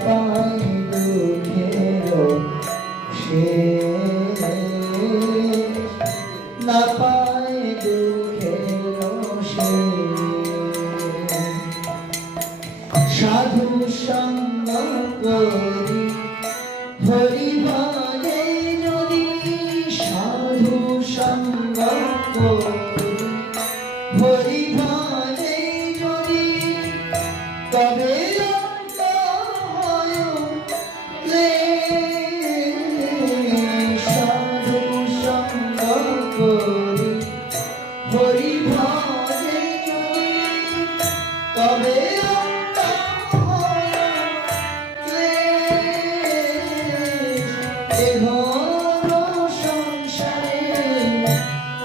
পাই দুঃখেরও শেষ, না পাই দুঃখেরও শেষ। সাধু সঙ্গ করি হরি ভজে যদি, সাধু সঙ্গ করি হরি ভজে যদি, তবে সাধু সঙ্গ করি হরি ভজে যদি, তবে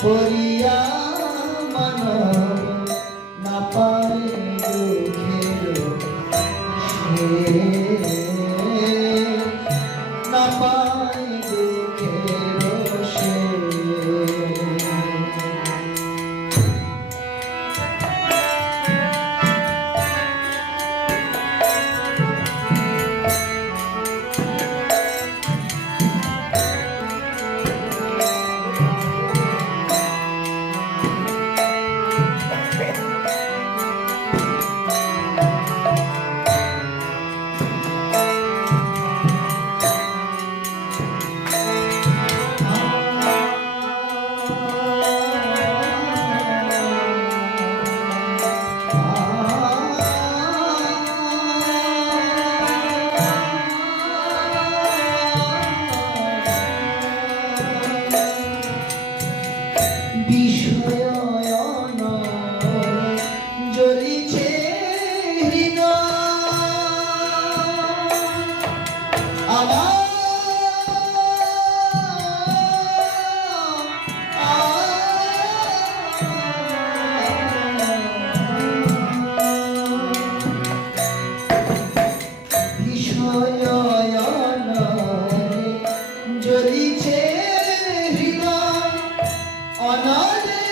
করিয়া মানব না পায় দুঃখের শেষ, না পায় দুঃখের শেষ। জ্বলিছে হৃদয় জ্বলিছে হৃদয় অনলে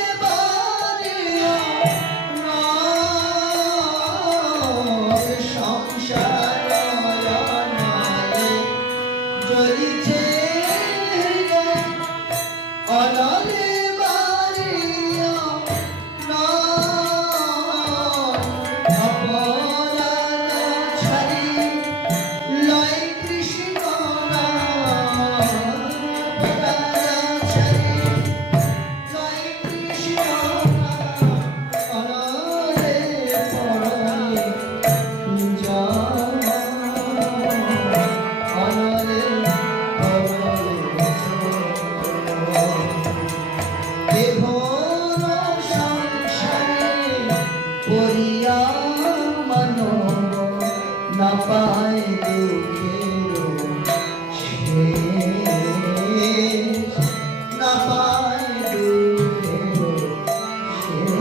সংসার জ্বলিছে হৃদয় অনলে করিয়া মানব না পায় দুঃখের শেষ, না পায় দুঃখের শেষ।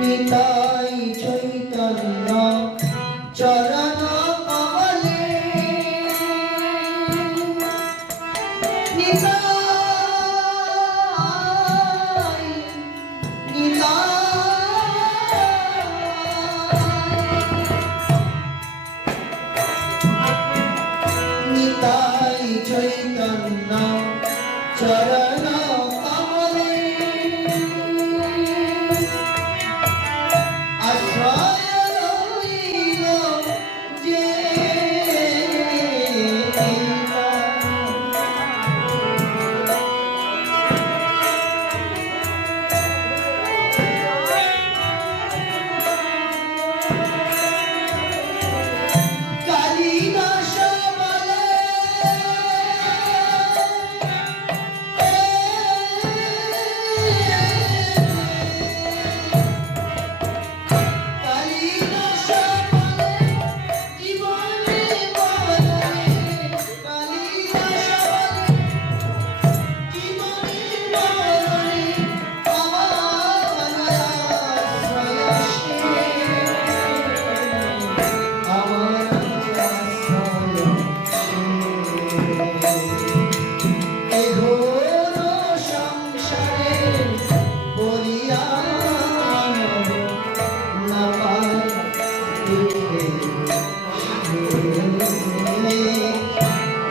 নিতাই চৈতন্য চরণ কমলে, নিতাই নিতাই চৈতন্য চরণ কমলে, আশ্রয়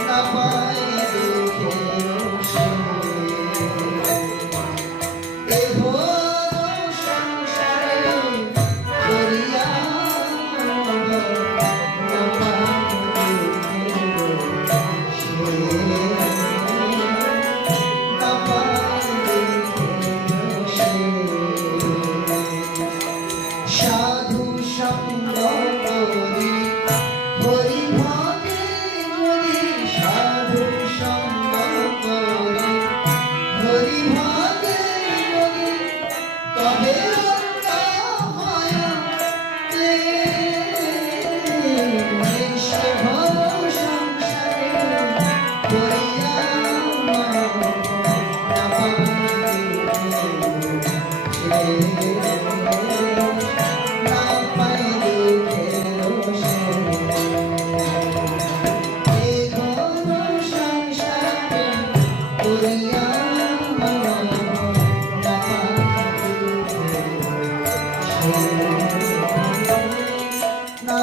না পায় দুঃখের এ ঘোর সংসারে করিয়া না পায় সাধু সঙ্গ করি হরি ভাগে যদি সাধু সঙ্গ করি হরি ভাগে যদি তবে রক্ষা হয় সে ভব সংসারে করিয়া না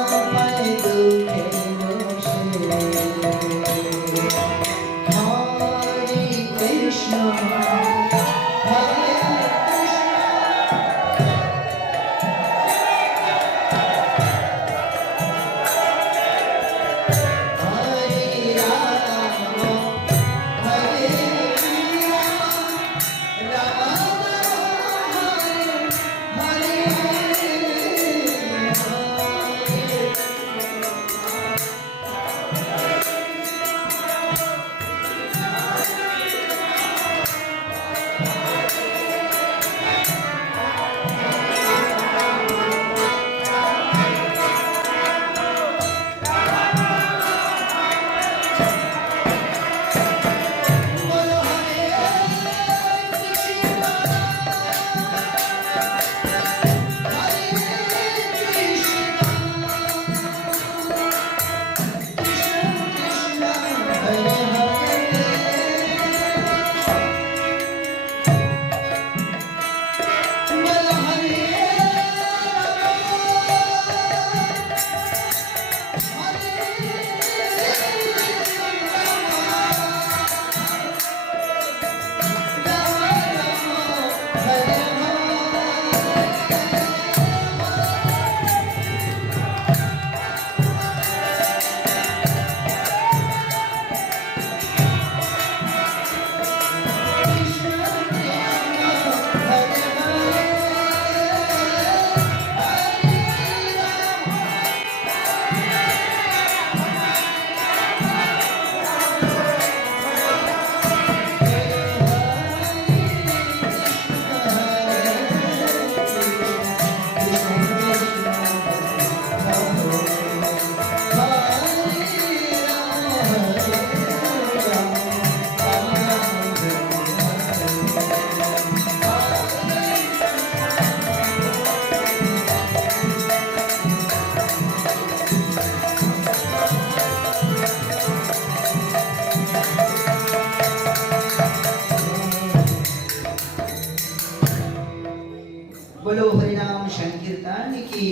বলো হরিনাম সংকীর্তন কি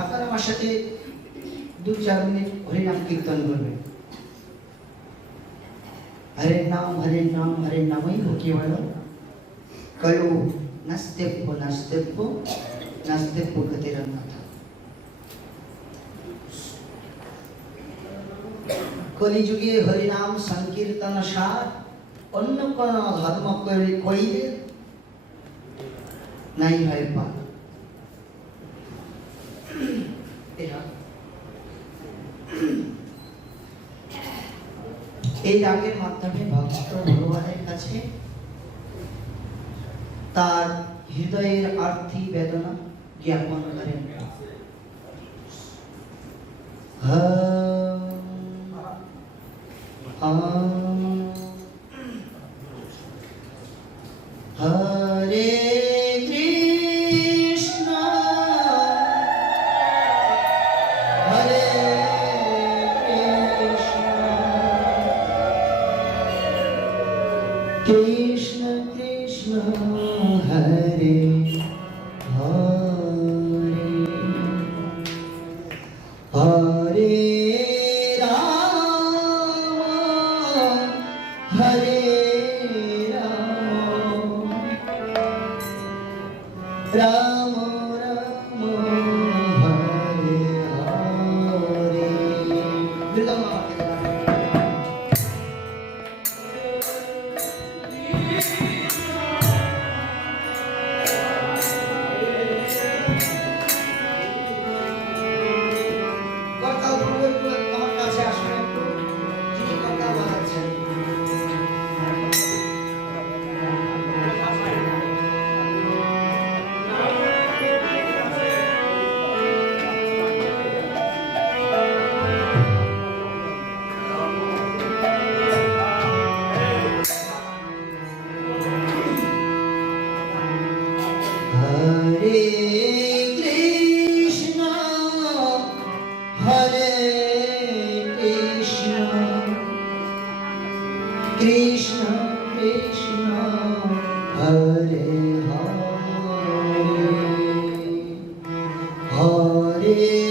আপনারা আমার সাথে 2-4 মিনিট হরিনাম কীর্তন করবেন হরে নাম হরে নামই কি বলো কলো নাস্তেপ্পো নাস্তেপ্পো নাস্তেপ্পো গতিরন্নথা কলিযুগে হরিনাম সংকীর্তন সার অন্য কোন ধর্ম করিলে নাই হয় পার এই রাগের মাধ্যমে ভক্ত ভগবানের কাছে তার হৃদয়ের আর্থি বেদনা জ্ঞাপন করেন হরে কৃষ্ণ হরে কৃষ্ণ কৃষ্ণ হরে হরে Hare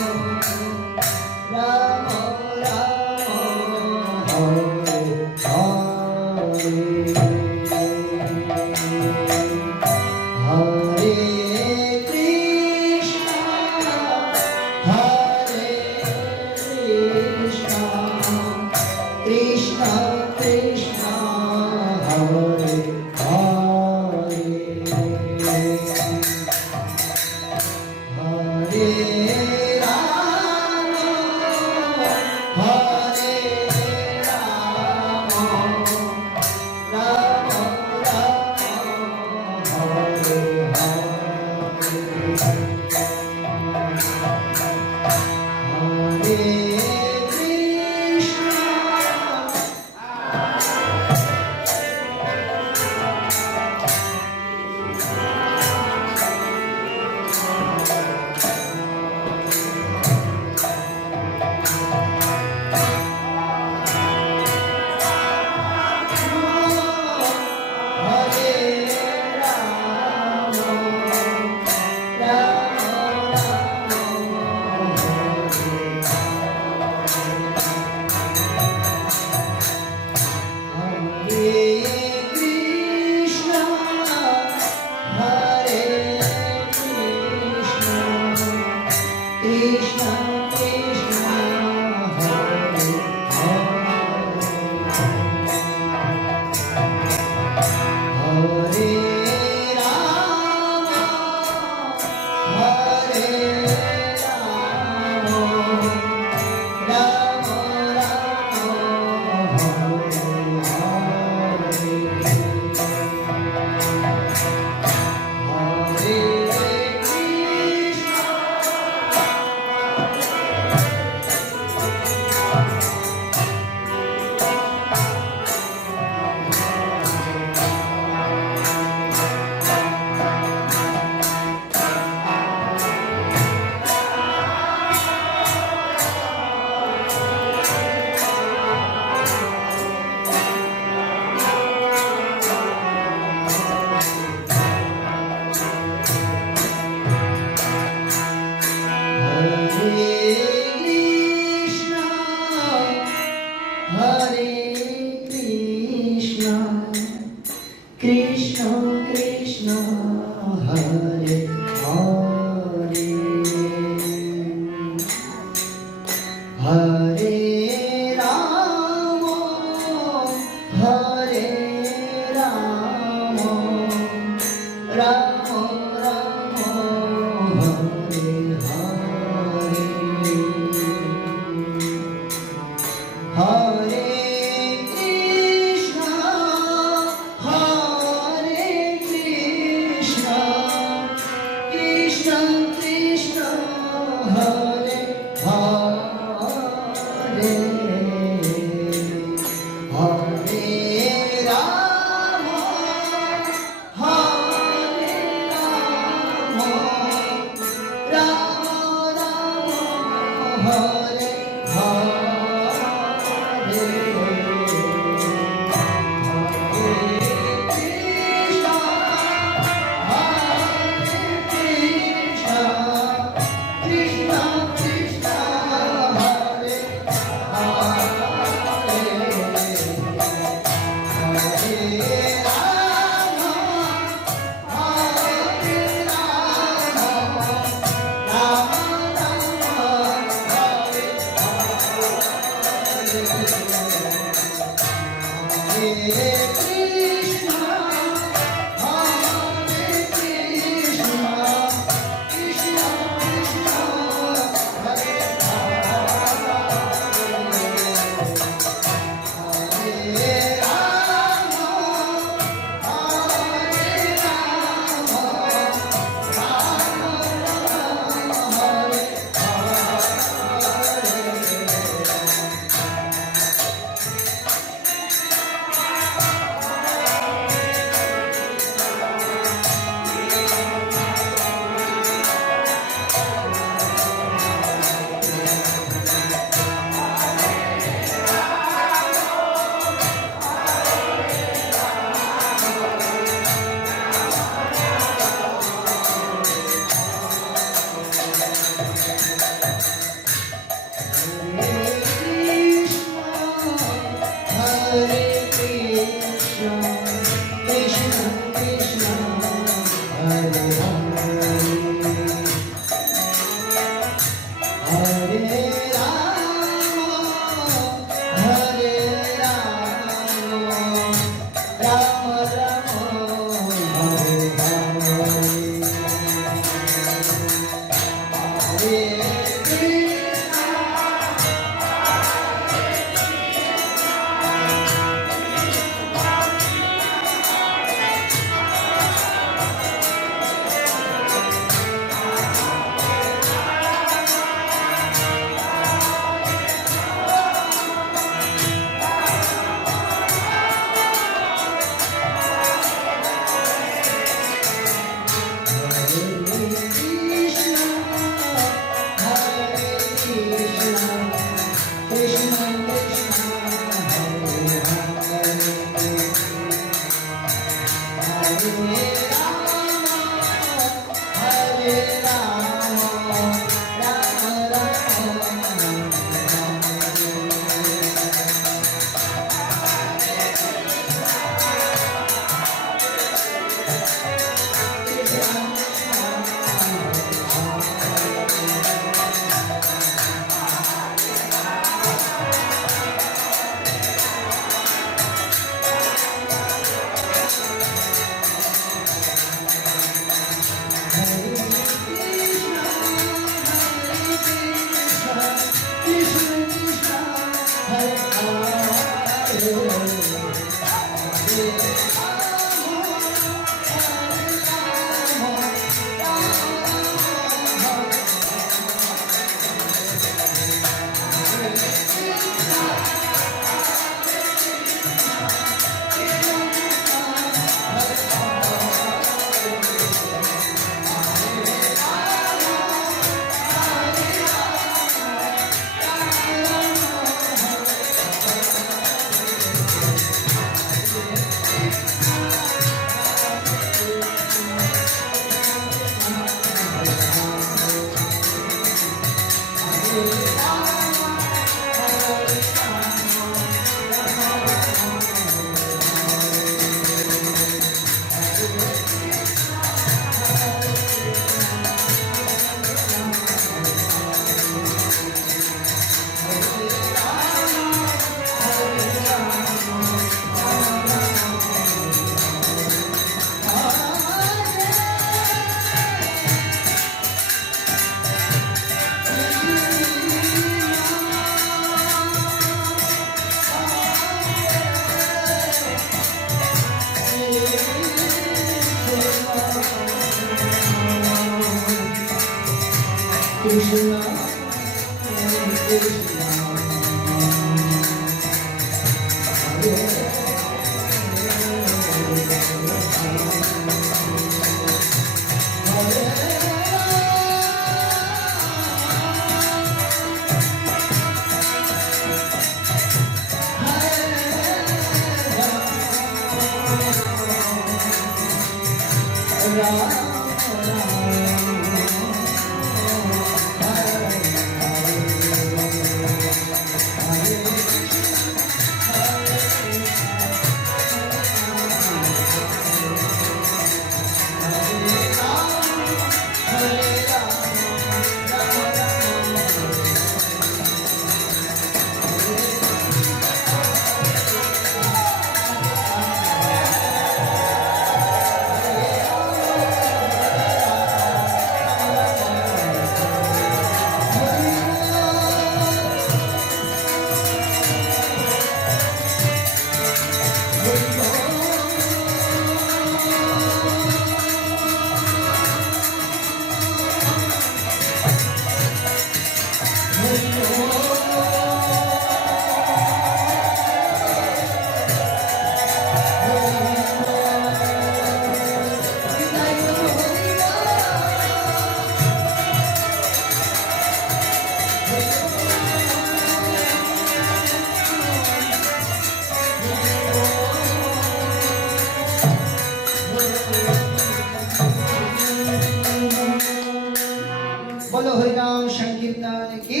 बोलो हरिनाम संकीर्तन की,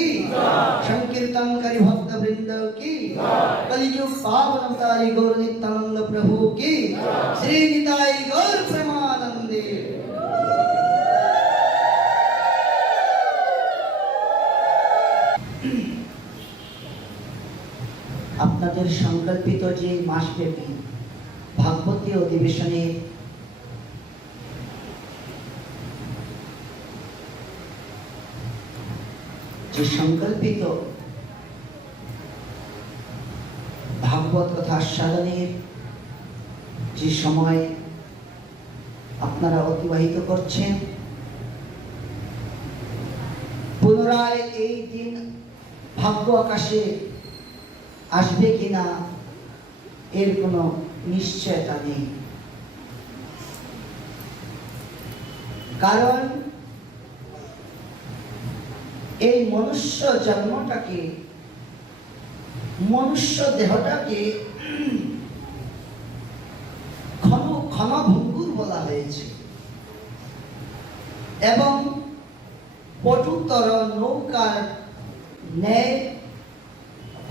संकीर्तनकारी भक्त वृंद की, कलियुग पावन अवतारी गौर नित्यानंद प्रभु की श्री निताई गौर प्रेमानंदे। আপনাদের সংকল্পিত যে মাসব্যাপী ভাগবতী অধিবেশনে যে সংকল্পিত ভাগবত কথা আস্বাদনের যে সময় আপনারা অতিবাহিত করছেন, পুনরায় এই দিন ভাগ্য আকাশে আসবে কিনা এর কোনো নিশ্চয়তা নেই। কারণ এই মনুষ্য জন্মটাকে, মনুষ্য দেহটাকে ক্ষণভঙ্গুর বলা হয়েছে এবং পটুতর নৌকার ন্যায়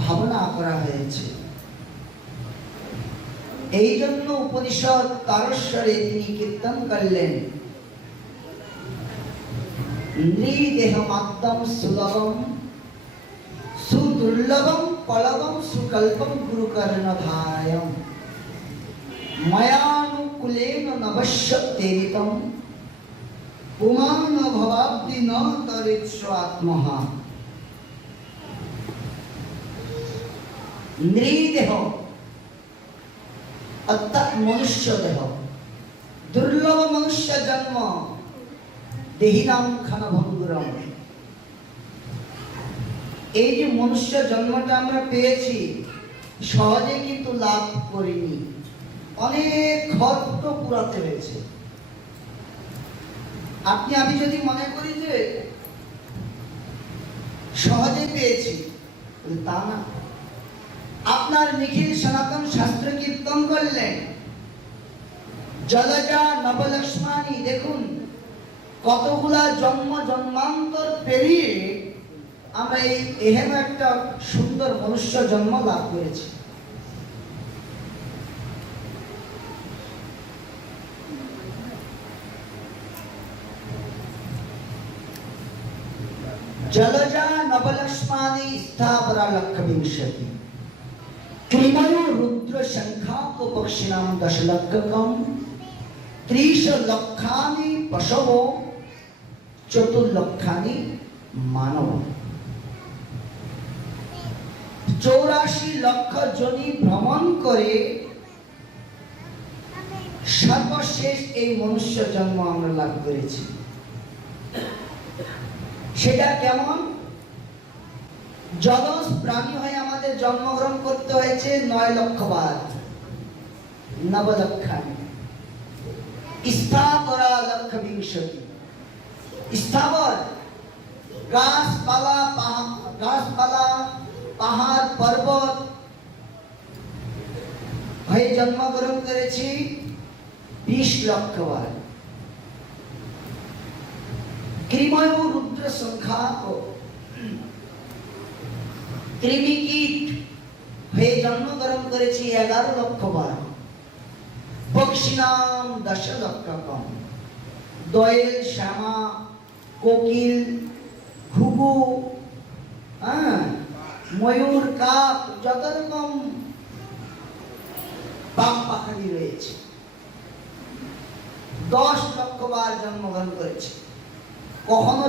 ভাবনা করা হয়েছে। এই জন্য উপনিষদ তারস্বরে তিনি কীর্তন করলেন, নৃদেহমাত্মম সুলভম সুদুর্লভম পলবম সুকল্পম গুরুকর্ণধারয়ম ময়ানুকুলেন নবশ্যতেরিতম পুমান ভবাব্দি ন তরিৎস্ব আত্মহ। নৃদেহ অর্থাৎ মনুষ্য দেহ, দুর্লভ মনুষ্য জন্ম, দেহিনাম ক্ষণভঙ্গুরম। এই যে মনুষ্য জন্মটা আমরা পেয়েছি সহজে কিন্তু লাভ করিনি, অনেক খরচ পুরাতে হয়েছে। আপনি আমি যদি মনে করি যে সহজে পেয়েছি, তা না। আপনার নিখিল সনাতন শাস্ত্র কীর্তন করলেন, জলজা নবলক্ষ্মী, দেখুন কতগুলা জন্ম জন্মান্তর পেরিয়ে আমরা এই এহেন একটা সুন্দর মনুষ্য জন্ম লাভ করেছি। জলজা নবলক্ষ্মী স্থাবরা লক্ষবিংশতি त्रिमयो रुद्र शंखाको पक्षिणां दशलक्षकं त्रिश लक्षानि पशवो चतुर्लक्षानि मानव। 84 লক্ষ জনি ভ্রমণ করে সর্বশেষ এই মনুষ্য জন্ম আমরা লাভ করেছি। সেটা কেমন? জলজ প্রাণী হয়ে আমাদের জন্মগ্রহণ করতে হয়েছে 9 লক্ষ বার, নবলক্ষানি। স্থাবরা লক্ষবিংশতি, স্থাবর গাছপালা, পাহাড় পর্বত হয়ে জন্মগ্রহণ করেছি 20 লক্ষ বার। কৃময় রুদ্র সংখ্যা কৃমিকীট হয়ে জন্মগ্রহণ করেছি 11 লক্ষ বার। পক্ষিনাম 10 লক্ষকম, দোয়েল, শ্যামা, কোকিল, ঘুঘু, ময়ূর, কাক, যত রকম পাখ পাখালি রয়েছে 10 লক্ষ বার জন্মগ্রহণ করেছি। কখনো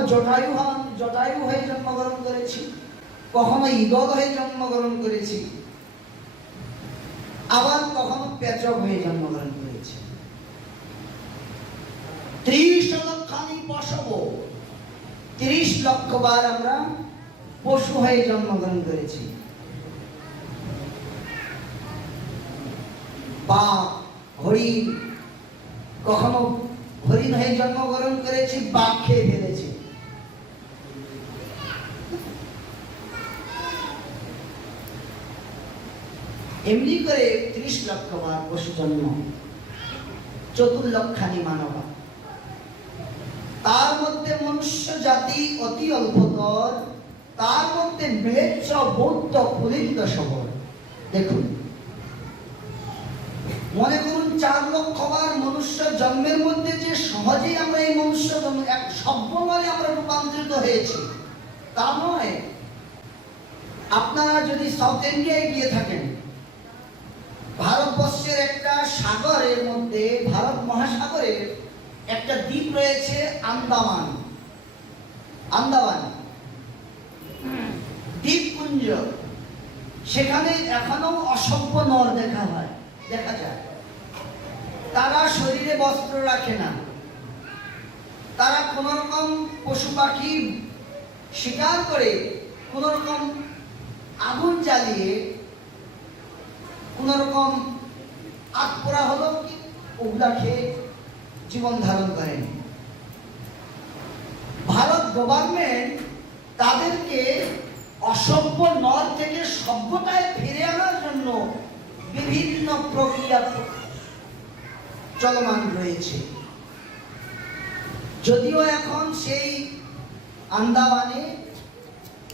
জটায়ু হয়ে জন্মগ্রহণ করেছি, কখনো ঈগল হয়ে জন্মগ্রহণ করেছি, আবার কখনো পেচক হয়ে জন্মগ্রহণ করেছি। 30 লক্ষানি পশব, 30 লক্ষ বার আমরা পশু হয়ে জন্মগ্রহণ করেছি। বাঘ, হরিণ, কখনো হরিণ হয়ে জন্মগ্রহণ করেছি, বাঘ খেয়ে ফেলেছি। এমনি করে 30 লক্ষ বার পশু জন্ম, 4 লক্ষানি মানব। তার মধ্যে মনুষ্য জাতি অতি অল্পতর, তার মধ্যে ম্লেচ্ছ, বৌদ্ধ, পুলিন্দ সবর। দেখুন মনে করুন 4 লক্ষ বার মনুষ্য জন্মের মধ্যে যে সহজেই আমরা এই মনুষ্য জন্ম এক সভ্যবারে আমরা রূপান্তরিত হয়েছি তা নয়। আপনারা যদি সাউথ ইন্ডিয়ায় গিয়ে থাকেন, ভারতবর্ষের একটা সাগরের মধ্যে, ভারত মহাসাগরের একটা দ্বীপ রয়েছে আন্দামান। আন্দামান দ্বীপপুঞ্জ, সেখানে এখনো অসভ্য নর দেখা যায়। তারা শরীরে বস্ত্র রাখে না, তারা কোন রকম পশু পাখি শিকার করে, কোন রকম আগুন জ্বালিয়ে, কোন রকম আত্মরা হলো কি ওগুলা খেয়ে জীবন ধারণ করেন। ভারত গভর্নমেন্ট তাদেরকে অসভ্য নর থেকে সভ্যতায় ফিরে আনার জন্য বিভিন্ন প্রক্রিয়া চলমান রয়েছে। যদিও এখন সেই আন্দামানে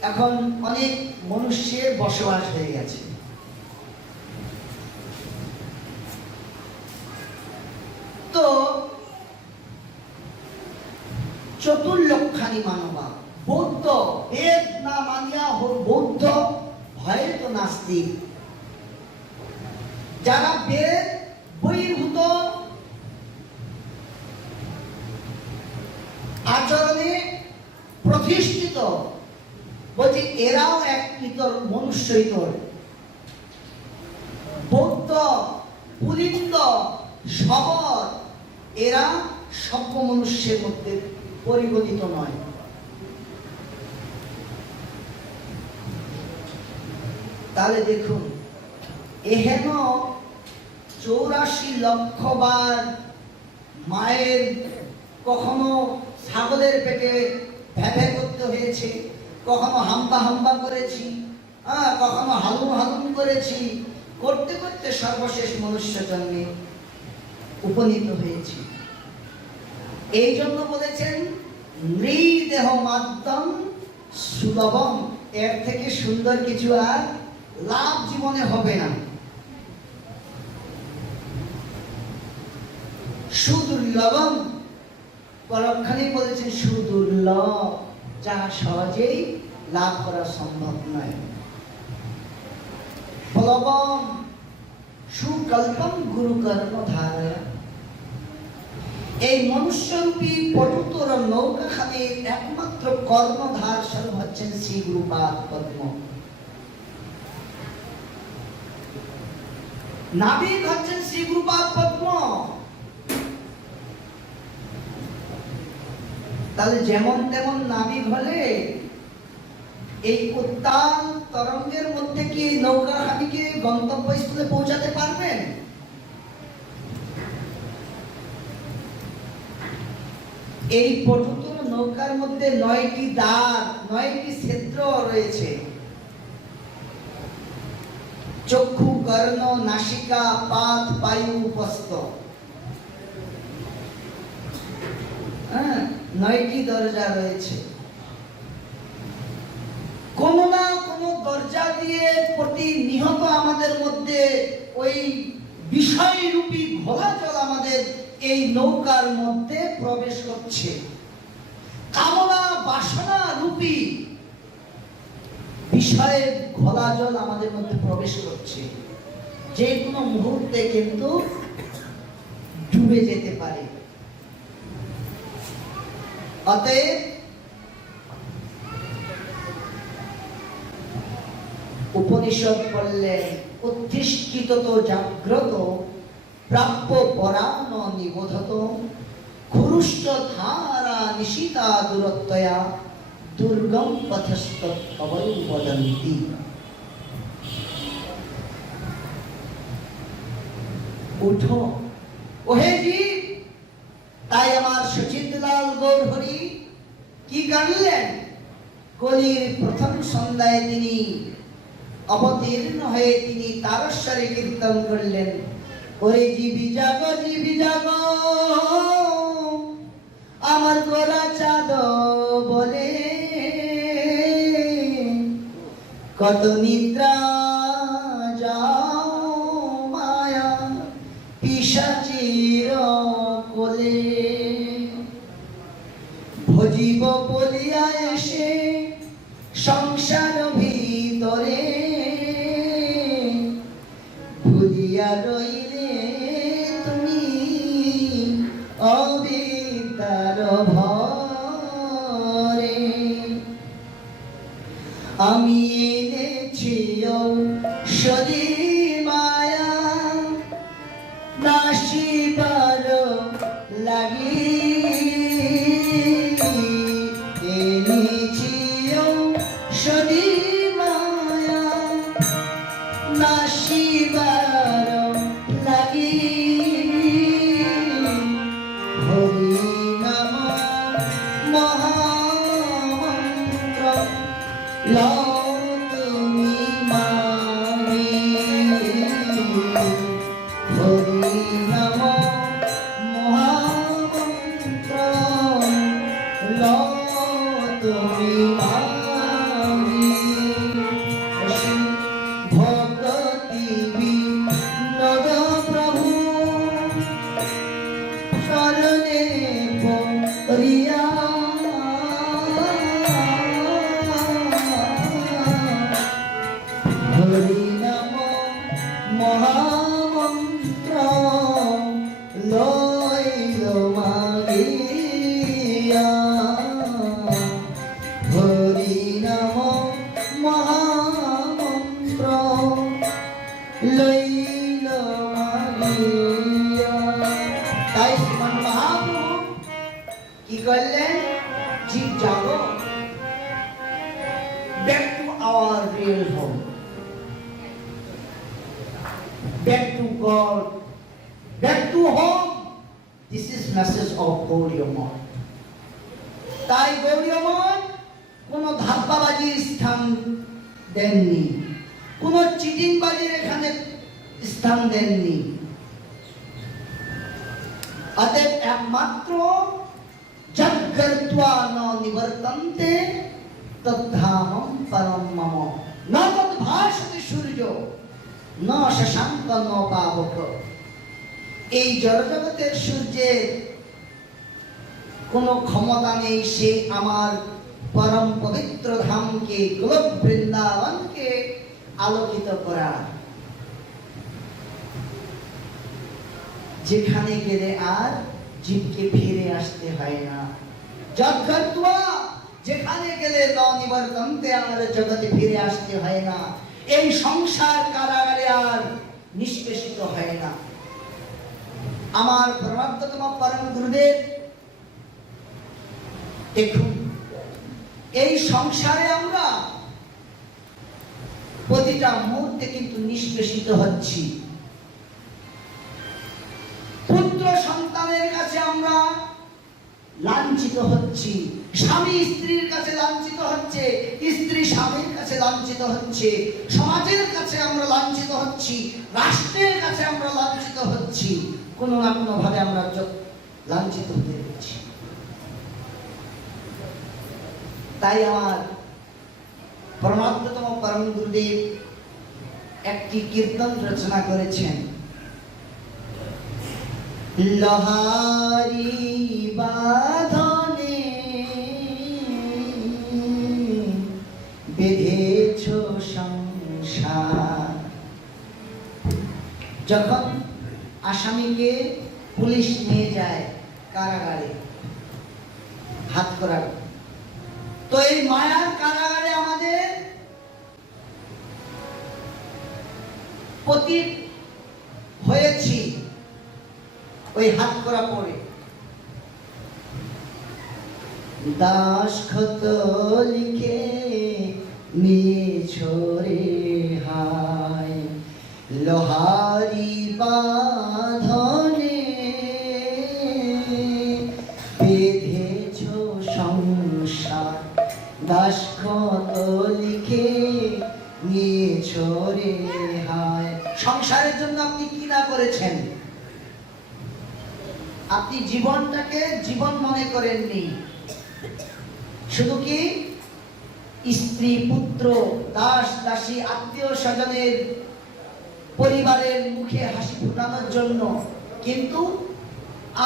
এখন অনেক মনুষ্যের বসবাস হয়ে গেছে। তো 4 লক্ষানি মানবা বৌদ্ধ বেদ না মানিয়া বৌদ্ধ ভয়ে তো নাস্তিক। যারা বেদ বহির্ভূত আচরণে প্রতিষ্ঠিত, বলছি এরাও এক ইতর মনুষ্য ইতর। বৌদ্ধ পুলিন্দ সবর এরা সভ্য মনুষ্যের মধ্যে পরিগণিত নয়। তাহলে দেখুন, এহেন 84 লক্ষ বার মায়ের কখনো ছাগলের পেটে ভ্যাভে করতে হয়েছে, কখনো হাম্বা হাম্বা করেছি, কখনো হালুম হালুম করেছি, করতে করতে সর্বশেষ মনুষ্য জন্মে উপনীত হয়েছি। এই জন্য বলেছেন নৃদেহ মাধ্যম সুলভম, এর থেকে সুন্দর কিছু আর লাভ জীবনে হবে না। সুদুর্লভম, পরক্ষণে বলেছেন সুদুর্লভ, যা সহজেই লাভ করা সম্ভব নয়। ফলবম সুকল্পম গুরু কর্ম ধারয়া, এই মনুষ্যরূপী পটুতর নৌকাখানির একমাত্র কর্ণধার স্বরূপ হচ্ছেন শ্রী গুরুপাদ পদ্ম। নাবিক হচ্ছেন শ্রী গুরুপাদ পদ্ম। তাহলে যেমন তেমন নাবিক হলে এই উত্তাল তরঙ্গের মধ্যে কি নৌকাখানিকে গন্তব্যস্থলে পৌঁছাতে পারবেন? এই পটুতর নৌকার মধ্যে 9টি দ্বার, 9টি ছিদ্র রয়েছে। চক্ষু, কর্ণ, নাসিকা, পাত, বায়ু, উপস্থ, 9টি দরজা রয়েছে। কোন না কোন দরজা দিয়ে প্রতিনিয়ত আমাদের মধ্যে ওই বিষয়রূপী ঘোলা জল আমাদের এই নৌকার মধ্যে প্রবেশ করছে। কামনা বাসনা রূপী বিষয়ের ঘোলা জল আমাদের মধ্যে প্রবেশ করছে, যে কোনো মুহূর্তে কিন্তু ডুবে যেতে পারে। অতএব উপনিষদ বললেন উত্তিষ্ঠিত জাগ্রত প্রাপ্য পরাণ নিবোধত খুরুষ্ট ধারা নিশিতা দূরত্বয়া দুর্গম পথস্থ কবৈ বদন্তি। উঠো ওহে জীব। তাই আমার সুচিতলাল গৌর হরি কি গাইলেন? কলির প্রথম সন্ধ্যায় তিনি অবতীর্ণ হয়ে তিনি তারস্বরে কীর্তন করলেন, ওরে জীবি জাগ, জীবি জাগ, আমার গোরা চাঁদ বলে কত নিদ্রা যাও মায়া সাজির কোলে ভজিব বলিয়া এসে সংসার ভিতরে ভুলিয়া রইলে তুমি অবিদ্যার ভরে। আমি এনেছি ঔষধি মায়া নাশিবার লাগি এনেছি ঔষধি মায়া নাশিবার লাগি হরি নাম মহামন্ত্র লও তুমি মানি হরি নাম মহামন্ত্র লও তুমি মানি ভক্তি বিনোদ প্রভু শরণে পড়িয়া হরি নাম মহামন্ত্র লইল মাগিয়া হরি নাম মহামন্ত্র লইল মাগিয়া। তাই শ্রীমান মহাপ্রভু কি করলেন? জীব জাগো, back to our real home, back to God, back to home. This is message of Gauriya Math. তাই গৌরীয় মঠ কোন ধাপ্পাবাজির স্থান দেননি, কোন চিটিংবাজির এখানে স্থান দেননি। অতএব একমাত্র যজ্ঞর্ত্বা ন নিবর্তন্তে তদ্ধামম পরম মম ন তদ্ভাসতে সূর্য ন শশাঙ্ক ন পাবক। এই জড়জগতের সূর্যের কোনো ক্ষমতা নেই সে আমার পরম পবিত্র ধামকে গোলক বৃন্দাবনকে আলোকিত করার, যেখানে গেলে আর জীবকে ফিরে আসতে হয় না। যজ্ঞর্ত্বা, যেখানে গেলে ন নিবর্তন্তে আর জগতে ফিরে আসতে হয় না। এই সংসার কারাগারে আর নিষ্পেষিত হয় না। আমার পরমাত্মতম পরম গুরুদেব দেখুন, এই সংসারে আমরা প্রতিটা মুহূর্তে কিন্তু নিষ্পেষিত হচ্ছি। পুত্র সন্তানের কাছে আমরা লাঞ্ছিত হচ্ছি, স্বামী স্ত্রীর কাছে লাঞ্ছিত হচ্ছে, স্ত্রী স্বামীর কাছে লাঞ্ছিত হচ্ছে, সমাজের কাছে আমরা লাঞ্ছিত হচ্ছি, রাষ্ট্রের কাছে আমরা লাঞ্ছিত হচ্ছি। কোনো না কোনো ভাবে আমরা লাঞ্ছিত হতে হচ্ছি। তাই আমার পরমাত্মতম পরম গুরুদেব একটি কীর্তন রচনা করেছেন। লহারি বাঁধনে বেঁধেছ সংসার। যখন আসামিকে পুলিশ নিয়ে যায় কারাগারে হাত করার, তো এই মায়ার কারাগারে আমাদের পতিত হয়েছি ওই হাত করা পড়ে। দাসখত লিখে নিয়েছ রে হায়, লোহারি বাঁধনে বেঁধেছ সংসার। দাসখত লিখে নিয়েছ রে হায়। সংসারের জন্য আপনি কি না করেছেন? আপনি জীবনটাকে জীবন মনে করেননি, শুধু কি স্ত্রী পুত্র দাস দাসী আত্মীয় স্বজনের পরিবারের মুখে হাসি ফোটানোর জন্য কিন্তু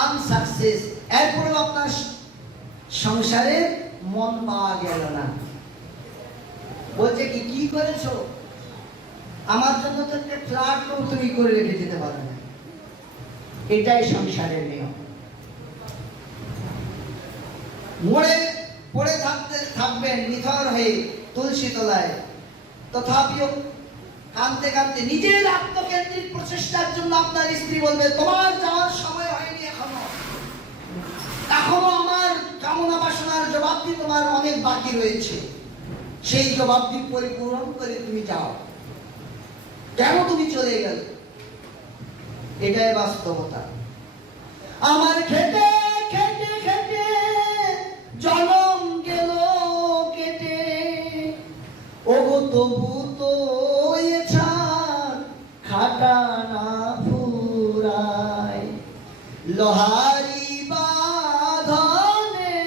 আনসাকসেস, এরপরেও আপনার সংসারে মন পাওয়া গেল না। বলছে কি কি করেছো? আমার জন্য তো একটা ফ্ল্যাট তুমি করে রেখে যেতে পারো না। এটাই সংসারের নিয়ম। মরে পড়ে থাকবেন নিথর হয়ে তুলসী তলায়, তথাপিও কাঁদতে কাঁদতে নিজের আত্মকেন্দ্রিক প্রচেষ্টার জন্য আপনার স্ত্রী বলবে তোমার যাওয়ার সময় হয়নি, এখনো আমার কামনা বাসনার জবাবদি তোমার অনেক বাকি রয়েছে, সেই জবাবদি পরিপূরণ করে তুমি যাও, কেন তুমি চলে গেলে? এটাই বাস্তবতা। আমার খেটে খেটে খেটে জনম গেল কেটে, ওগো তবু তো খাটা না ফুরায় লোহারি বাঁধনে।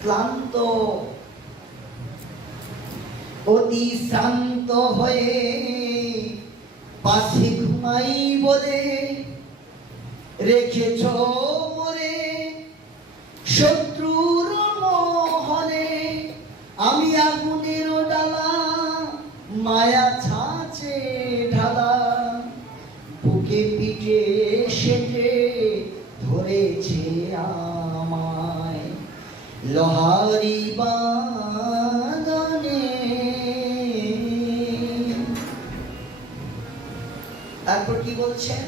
ক্লান্ত অতি শান্ত হয়ে পাশে ঘুমাই বলে রেখেছ মরে শত্রুর মহলে। আমি আগুনের ডালা মায়া ছাঁচে ঢালা, বুকে পিঠে সেটে ধরেছে আমায় লোহারি বাঁধনে। তারপর কি বলছেন?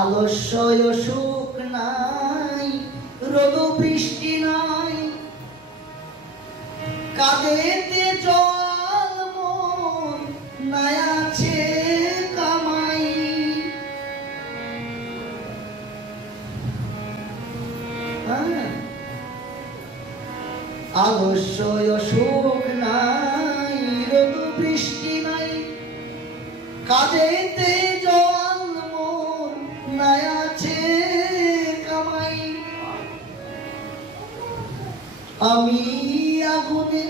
আলস্য সুখ নাই, রোদ বৃষ্টি নাই, কাঁদেতে জল মন নাই আছে কামাই। আলস্য সুখ নাই, রোদ বৃষ্টি নাই, কাঁদেতে জল মন নাই আছে কামাই। আমি আগুনে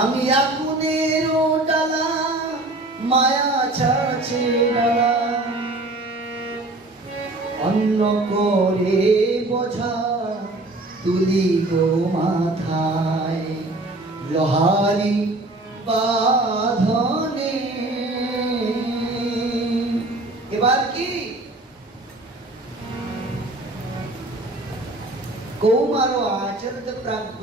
আমি আগুনের ডালা মায়া ছাছে ডালা, অন্য করে বোঝা তুলি গো মাথায় লোহারি বাঁধনে। এবার কি কৌমার আচরিত প্রাজ্ঞ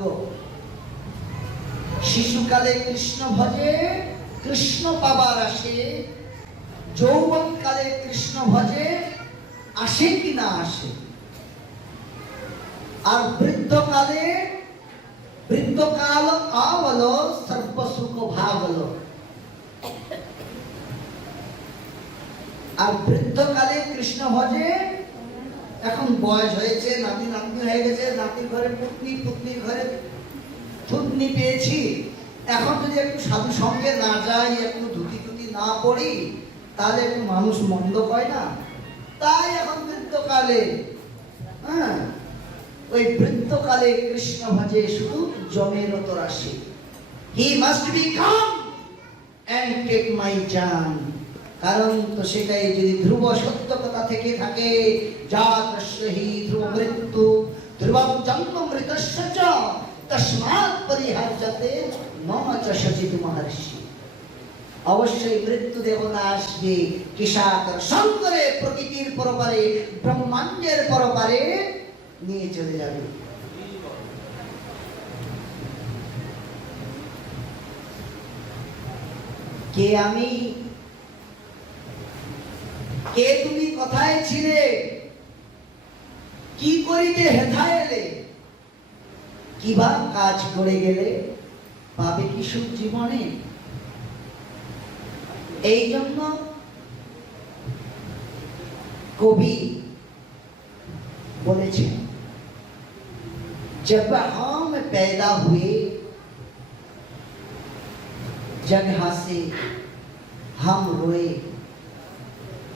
শিশুকালে কৃষ্ণ ভজে কৃষ্ণ পাবার আসে, যৌবন কালে কৃষ্ণ ভজে আসে কি না আসে, আর বৃদ্ধকাল आवलो सर्व सुख भागलो। আর বৃদ্ধকালে কৃষ্ণ ভজে, এখন বয়স হয়েছে, নাতি নাতনি হয়ে গেছে, নাতির ঘরে পুতনি, পুতনির ঘরে থুতনি পেয়েছি, এখন যদি একটু সাধু সঙ্গে না যাই, একটু ধুতি টুতি না পড়ি, তাহলে একটু মানুষ মন্দ হয় না। তাই এখন বৃদ্ধকালে ওই বৃদ্ধকালে কৃষ্ণ ভজে শুধু জমের রাশি। He must be come and take my জান। কারণ তো সেটাই যদি ধ্রুব সত্য কথা থেকে থাকে, যা তস্যহি ধ্রুব মৃত্যু ধ্রুবং জন্ম মৃতস্য চ তস্মাৎ পরিহার্যতে ন চ সচিত মহর্ষি। অবশ্যই মৃত্যু দেবতা আসবে, কিশাকর্ষণ করে প্রকৃতির পরপারে, ব্রহ্মাণ্ডের পরপারে নিয়ে চলে যাবে। কে আমি, কে তুমি, কোথায় ছিলে, কি করিতে হেথায় এলে, কিবা কাজ করে গেলে, পাবে কি সুখ জীবনে? এই জন্য কবি বলেছেন, जब हम पैदा हुए जग हंसे हम रोए,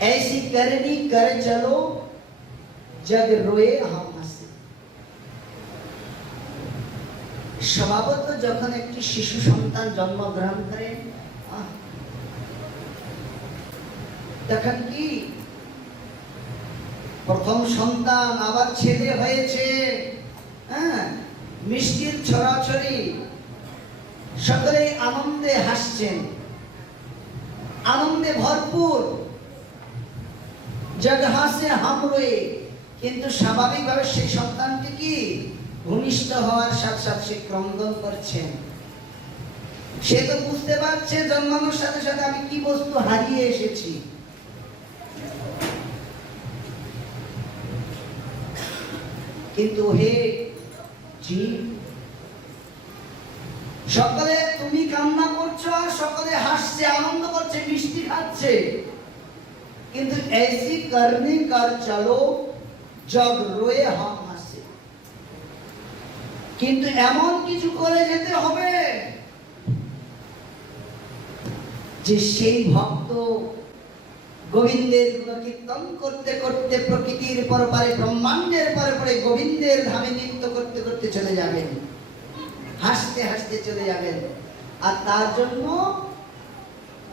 ऐसी करनी कर चलो जग रोए हम हंसे। স্বভাবত যখন একটি শিশু সন্তান জন্মগ্রহণ করে তখন কি প্রথম সন্তান আবার ছেলে হয়েছে, হ্যাঁ, মিষ্টির ছড়াছড়ি, সকলে আনন্দে হাসছেন, আনন্দে ভরপুর, জগ হাসে হাম রয়ে। কিন্তু স্বাভাবিকভাবে সেই সন্তানটি কি ভূমিষ্ঠ হওয়ার সাথে সাথে সে ক্রন্দন করছেন। সে তো বুঝতে পারছে জন্মানোর সাথে সাথে আমি কি বস্তু হারিয়ে এসেছি। কিন্তু হে জীব, সকলে তুমি কান্না করছো আর সকলে হাসছে, আনন্দ করছে, মিষ্টি খাচ্ছে, কিন্তু ऐसी करने कर चलो जग रोए हम हंसे। কিন্তু এমন কিছু করে যেতে হবে যে সেই ভক্ত গোবিন্দের গুণকীর্তন করতে করতে প্রকৃতির পরপারে, ব্রহ্মাণ্ডের পরপারে গোবিন্দের ধামে নৃত্য করতে করতে চলে যাবেন, হাসতে হাসতে চলে যাবেন। আর তার জন্য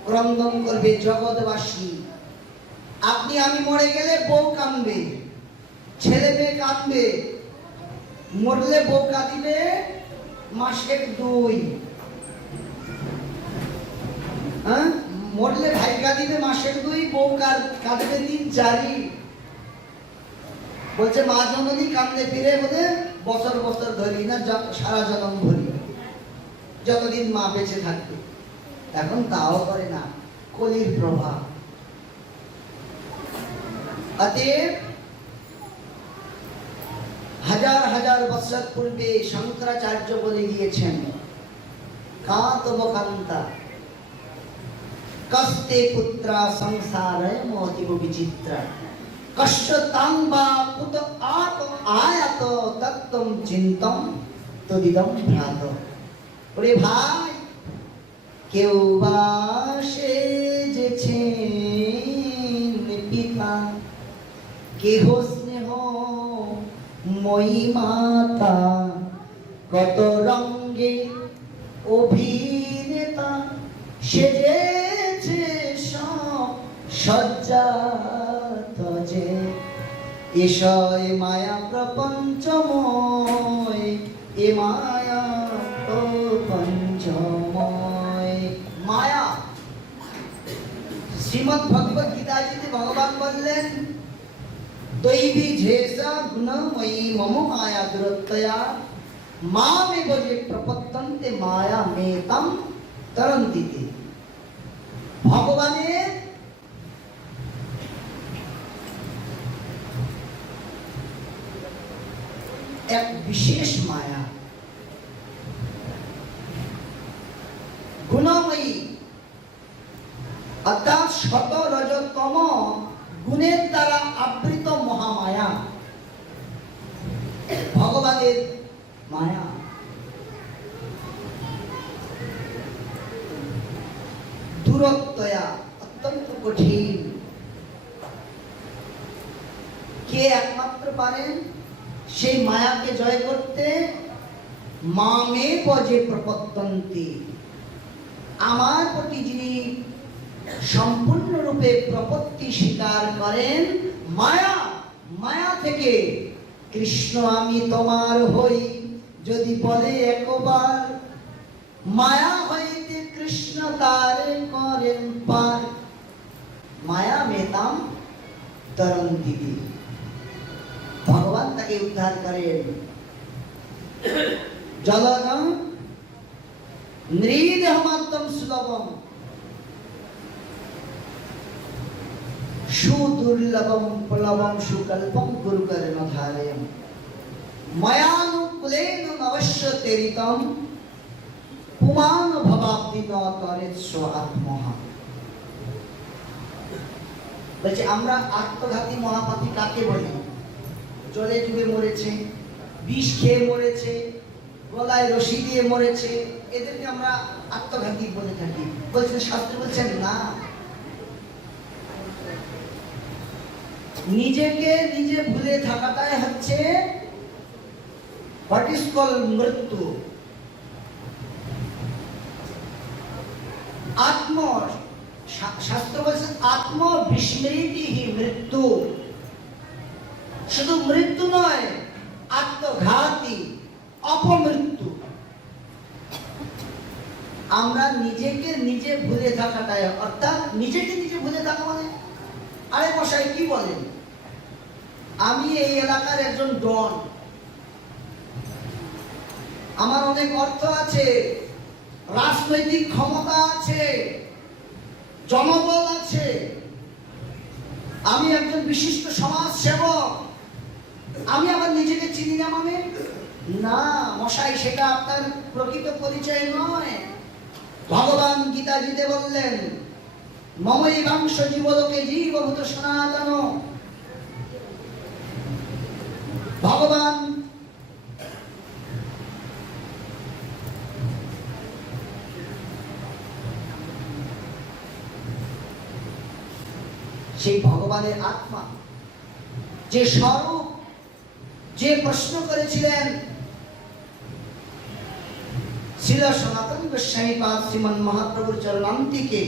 ক্রন্দন করবে জগৎবাসী। আপনি আমি মরে গেলে বউ কাঁদবে, ছেলে মেয়ে কাঁদবে, মরলে বউ কাঁদিবে মাসের 2, হ্যাঁ, মরলে ভাই কাঁদিবে মাসের 2, বউ কাঁদবে 3, 4। বলছে মা জননী কান্দে ফিরে বলে বছর বছর ধরি না, সারা জনম ধরি, যতদিন মা বেঁচে থাকবে। এখন তাও করে না, কলির প্রভাব। অতএব হাজার হাজার বছর পূর্বে শঙ্করাচার্য বলে গিয়েছেন, কাতব কান্তা কস্তে পুত্রা সংসারে মতিব বিচিত্রা কশ্য তাং বা কুত আতম আয়াত তত্ত্বম চিন্তম তদিদম ভ্রাত। ওরে ভাই, কেউ বা সেজেছেন পিতা, কেহ স্নেহ মই মাতা, কত রঙ্গে অভিনেতা সেজেছে সব সজ্জা তজে। এসয় মায়া প্রপঞ্চময়, এ মায়া প্রপঞ্চময়। মায়া, শ্রীমদ্ ভগবদ গীতাজিতে ভগবান বললেন, দৈবী ঝেষা গুণময়ী মম মায়া দুরত্যয়া মামে বজে প্রপত্যন্তে মায়া মেতম তরন্তিতে। ভগবানের এক বিশেষ মায়া, গুণময়ী অর্থাৎ শত রজতম গুণের দ্বারা আবৃত মহামায়া ভগবানের মায়া। দূরত্বয়া, অত্যন্ত কঠিন। কে একমাত্র পারেন সেই মায়াকে জয় করতে? মামে বজে প্রপত্যন্তি, আমার প্রতি যিনি সম্পূর্ণরূপে প্রপত্তি স্বীকার করেন, মায়া, মায়া থেকে কৃষ্ণ আমি তোমার হই যদি বলে একবার, মায়া হইতে কৃষ্ণ তারে করেন পার। মায়া মেতাম তরন্তিতে, ভগবান তাকে উদ্ধার করেন। জলগম নৃদেহমাত্তম সুলভম সুদুর্লভম প্লবম সুকল্পম গুরুকরেণ ধারয়ম ময়ানুকুলেন অবশ্য তেরিতম পুমান ভবাব্দি ন তরেৎ স্ব আত্মহা। বলছে আমরা আত্মঘাতী মহাপাপী কাকে বলি? জলে ডুবে মরেছে, বিষ খেয়ে মরেছে, গলায় রশি দিয়ে মরেছে, এদেরকে আমরা আত্মঘাতী বলে থাকি। বলছেন শাস্ত্র বলছেন না, নিজেকে নিজে ভুলে থাকাটাই হচ্ছে হোয়াট ইজ কল মৃত্যু। আত্ম শাস্ত্র বলছে আত্ম বিস্মৃতি মৃত্যু, শুধু মৃত্যু নয়, আত্মঘাতী, অপমৃত্যু। আমরা নিজেকে নিজে ভুলে থাকাটাই, অর্থাৎ নিজেকে নিজে ভুলে থাকা মানে, আরে মশাই কি বলেন, আমি এই এলাকার একজন ডন, আমার অনেক অর্থ আছে, রাজনৈতিক ক্ষমতা আছে, জনবল আছে, আমি একজন বিশিষ্ট সমাজ সেবক, আমি আবার নিজেকে চিনি না মানে? না মশাই, সেটা আপনার প্রকৃত পরিচয় নয়। ভগবান গীতাজিতে বললেন মমৈবাংশ জীবলোকে জীবভূত সনাতন। ভগবান সেই ভগবানের আত্মা, যে স্বরূপ, যে প্রশ্ন করেছিলেন ছিল সনাতন গোস্বামী পাদ শ্রীমন মহাপ্রভুর চরণান্তিকে,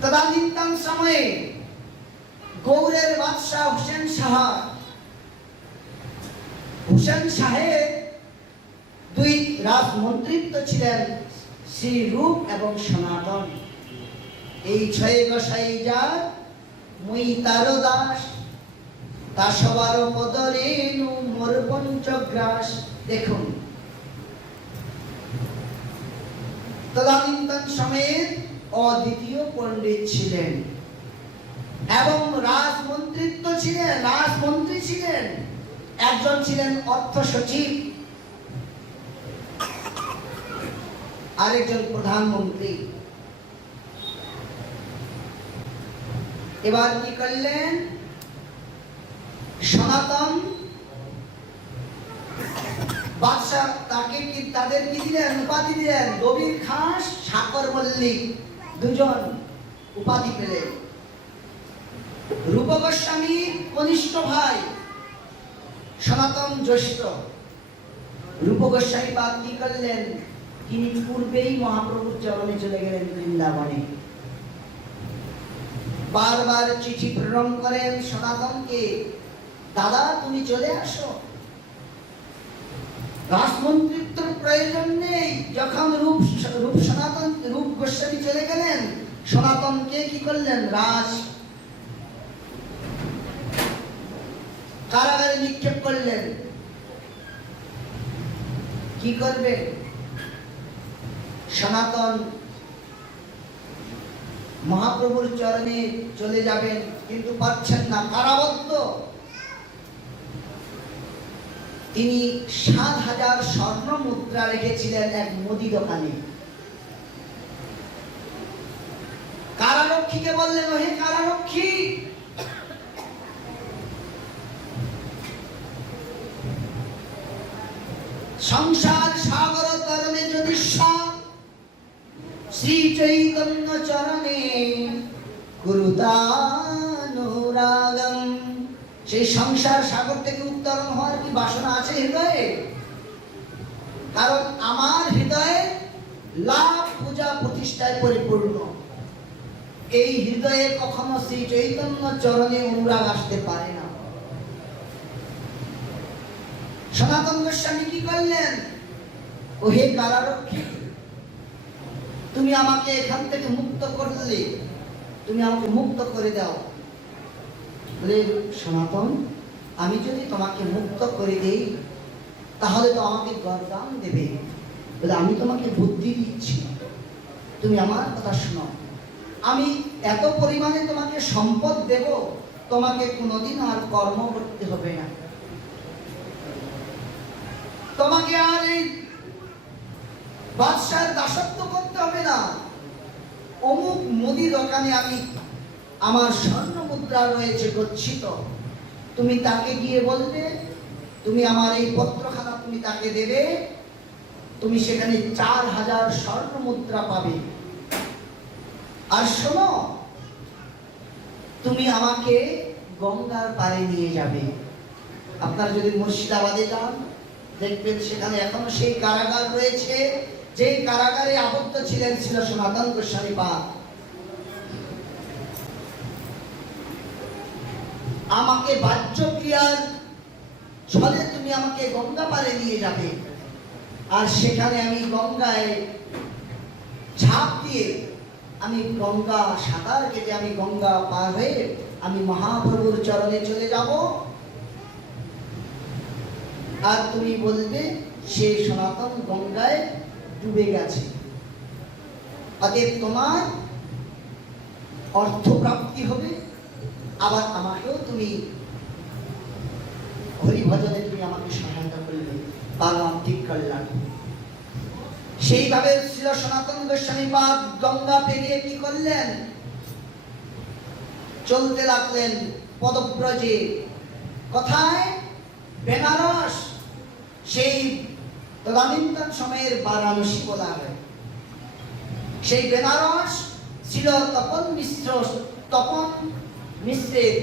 তদানীন্তন সময়ে গৌড়ের বাদশাহ হুসেন শাহের দুই রাজমন্ত্রিত্ব ছিলেন, শ্রী রূপ এবং সনাতন। এই ছয় গোসাই যার মুই তার দাস, তা সবার পদরেণু মোর পঞ্চগ্রাস। দেখুন, তদানীন্তন সময়ের অদ্বিতীয় পণ্ডিত ছিলেন এবং রাজমন্ত্রিত্ব ছিলেন, রাজমন্ত্রী ছিলেন। একজন ছিলেন অর্থ সচিব, আরেকজন প্রধানমন্ত্রী। এবার কি করলেন, সনাতন বাদশাহ তাকে কি, তাদের কি দিলেন, উপাধি দিলেন, দবির খাস, সাকর মল্লিক, দুজন উপাধি পেলেন। রূপ গোস্বামী কনিষ্ঠ ভাই, সনাতন জ্যেষ্ঠ। রূপ গোস্বামী বাদ কি করলেন, তিনি পূর্বেই মহাপ্রভুর চরণে চলে গেলেন বৃন্দাবনে। বারবার চিঠি প্রেরণ করেন সনাতনকে, দাদা তুমি চলে আসো, রাজমন্ত্রিত্বের প্রয়োজন নেই। যখন রূপ সনাতন রূপ গোস্বামী চলে গেলেন, সনাতনকে কি করলেন, রাজ কারাগারে নিক্ষেপ করলেন। কি করবে, সনাতন মহাপ্রভুর চরণে চলে যাবেন, কিন্তু পাচ্ছেন না, কারাবদ্ধ। তিনি ৭,০০০ স্বর্ণ মুদ্রা রেখেছিলেন এক মুদি দোকানে। কারারক্ষীকে বললেন, হে কারারক্ষী, সংসার সাগর তরণে যদি শ্রী চৈতন্য চরণে গুরুদানুরাগম, সেই সংসার সাগর থেকে উত্তরণ হওয়ার কি বাসনা আছে হৃদয়ে? কারণ আমার হৃদয়ে লাভ পূজা প্রতিষ্ঠায় পরিপূর্ণ। এই হৃদয়ে কখনো শ্রী চৈতন্য চরণে অনুরাগ আসতে পারে না। সনাতন গোস্বামী কি করলেন, ও হে কারারক্ষী, তুমি আমাকে এখান থেকে মুক্ত করলে, তুমি আমাকে মুক্ত করে দাও। বলে, সনাতন, আমি যদি তোমাকে মুক্ত করে দেই তাহলে তো আমাকে গরদান দেবে। বলে, আমি তোমাকে বুদ্ধি দিচ্ছি, তুমি আমার কথা শোনো। আমি এত পরিমাণে তোমাকে সম্পদ দেব, তোমাকে কোনোদিন আর কর্ম করতে হবে না, তোমাকে আর এই বাদশার দাসত্ব করতে হবে না। অমুক মুদি দোকানে আমি আমার স্বর্ণ মুদ্রা রয়েছে গচ্ছিত, তুমি তাকে গিয়ে বলবে, তুমি আমার এই পত্রখানা তুমি তাকে দেবে, তুমি সেখানে ৪,০০০ স্বর্ণ মুদ্রা পাবে। আর শোনো, তুমি আমাকে গঙ্গার পাড়ে নিয়ে যাবে। আপনারা যদি মুর্শিদাবাদে যান, দেখবেন সেখানে এখনো সেই কারাগার রয়েছে, যে কারাগারে আবদ্ধ ছিলেন ছিল সনাতন গোস্বামী পাদ। আমাকে বাহ্য ক্রিয়ার ছলে তুমি আমাকে গঙ্গা পারে নিয়ে যাবে, আর সেখানে আমি গঙ্গায় ঝাঁপ দিয়ে আমি গঙ্গা সাঁতার কেটে আমি গঙ্গা পার হয়ে আমি মহাপ্রভুর চরণে চলে যাব, আর তুমি বলবে সে সনাতন গঙ্গায় ডুবে গেছে। অতএব তোমার অর্থপ্রাপ্তি হবে, আবার আমাকেও তুমি হরিভজনে তুমি আমাকে সহায়তা করবে, পারমার্থিক কল্যাণ। সেইভাবে ছিল সনাতন গোস্বামী পাদ গঙ্গা পেরিয়ে কি করলেন, চলতে লাগলেন পদব্রজে। কোথায়? বেনারস। সেই তদানীন্তন সময়ের বারাণসী বলা হয়। সেই বেনারস ছিল তপন মিশ্রের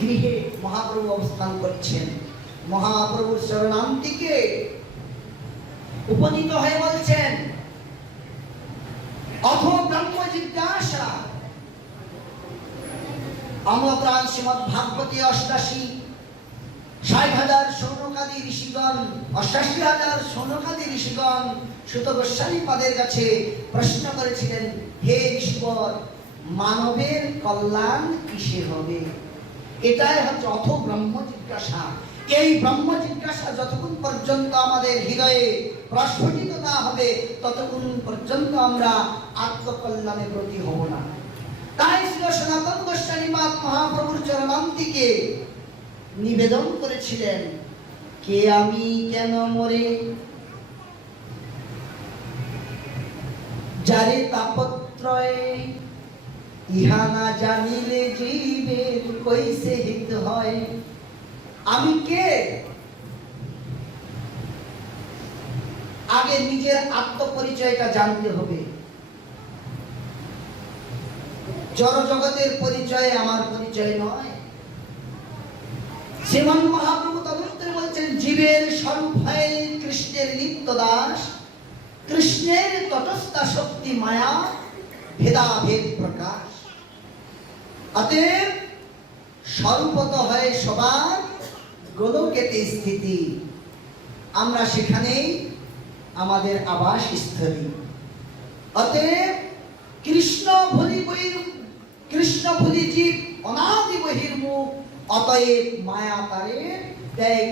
গৃহে মহাপ্রভু অবস্থান করছেন। মহাপ্রভুর শরণান্তিকে উপনীত হয়ে বলছেন, অথো ব্রহ্ম জিজ্ঞাসা। অমপ্রাণ শ্রীমৎ ভাগবতী 88,000 সৌনকাদি ঋষিগণ, 88,000 সৌনকাদি ঋষিগণ সুত গোস্বামী পাদের কাছে প্রশ্ন করেছিলেন, হে ঋষিবর, মানবের কল্যাণ কিসে হবে? এটাই হচ্ছে অথ ব্রহ্ম জিজ্ঞাসা। এই ব্রহ্ম জিজ্ঞাসা যতক্ষণ পর্যন্ত আমাদের হৃদয়ে প্রস্ফুটিত না হবে ততক্ষণ পর্যন্ত আমরা আত্মকল্যাণে ব্রতী হব না। তাই ছিল সনাতন গোস্বামী পাদ মহাপ্রভুর চরণান্তিকে নিবেদন করেছিলেন, কে আমি কেন মরে, যারে তাপত্রয়ে ইহা না জানিলে জীবের কইসে হিত হয়। আমি কে? আগে নিজের আত্মপরিচয়টা জানতে হবে। জড় জগতের পরিচয় আমার পরিচয় নয়। শ্রীমন মহাপ্রভু তদন্তরে বলছেন, জীবের স্বরূপ হয় কৃষ্ণের নিত্য দাস, কৃষ্ণের তটস্থা শক্তি মায়া ভেদাভেদ প্রকাশ। অতএব স্বরূপত হয় সবার গোলকেতে স্থিতি, আমরা সেখানেই আমাদের আবাস স্থলী। অতএব কৃষ্ণ ভুলি জীব অনাদি বহির্মুখ, অতএব মায়া তারে দেয়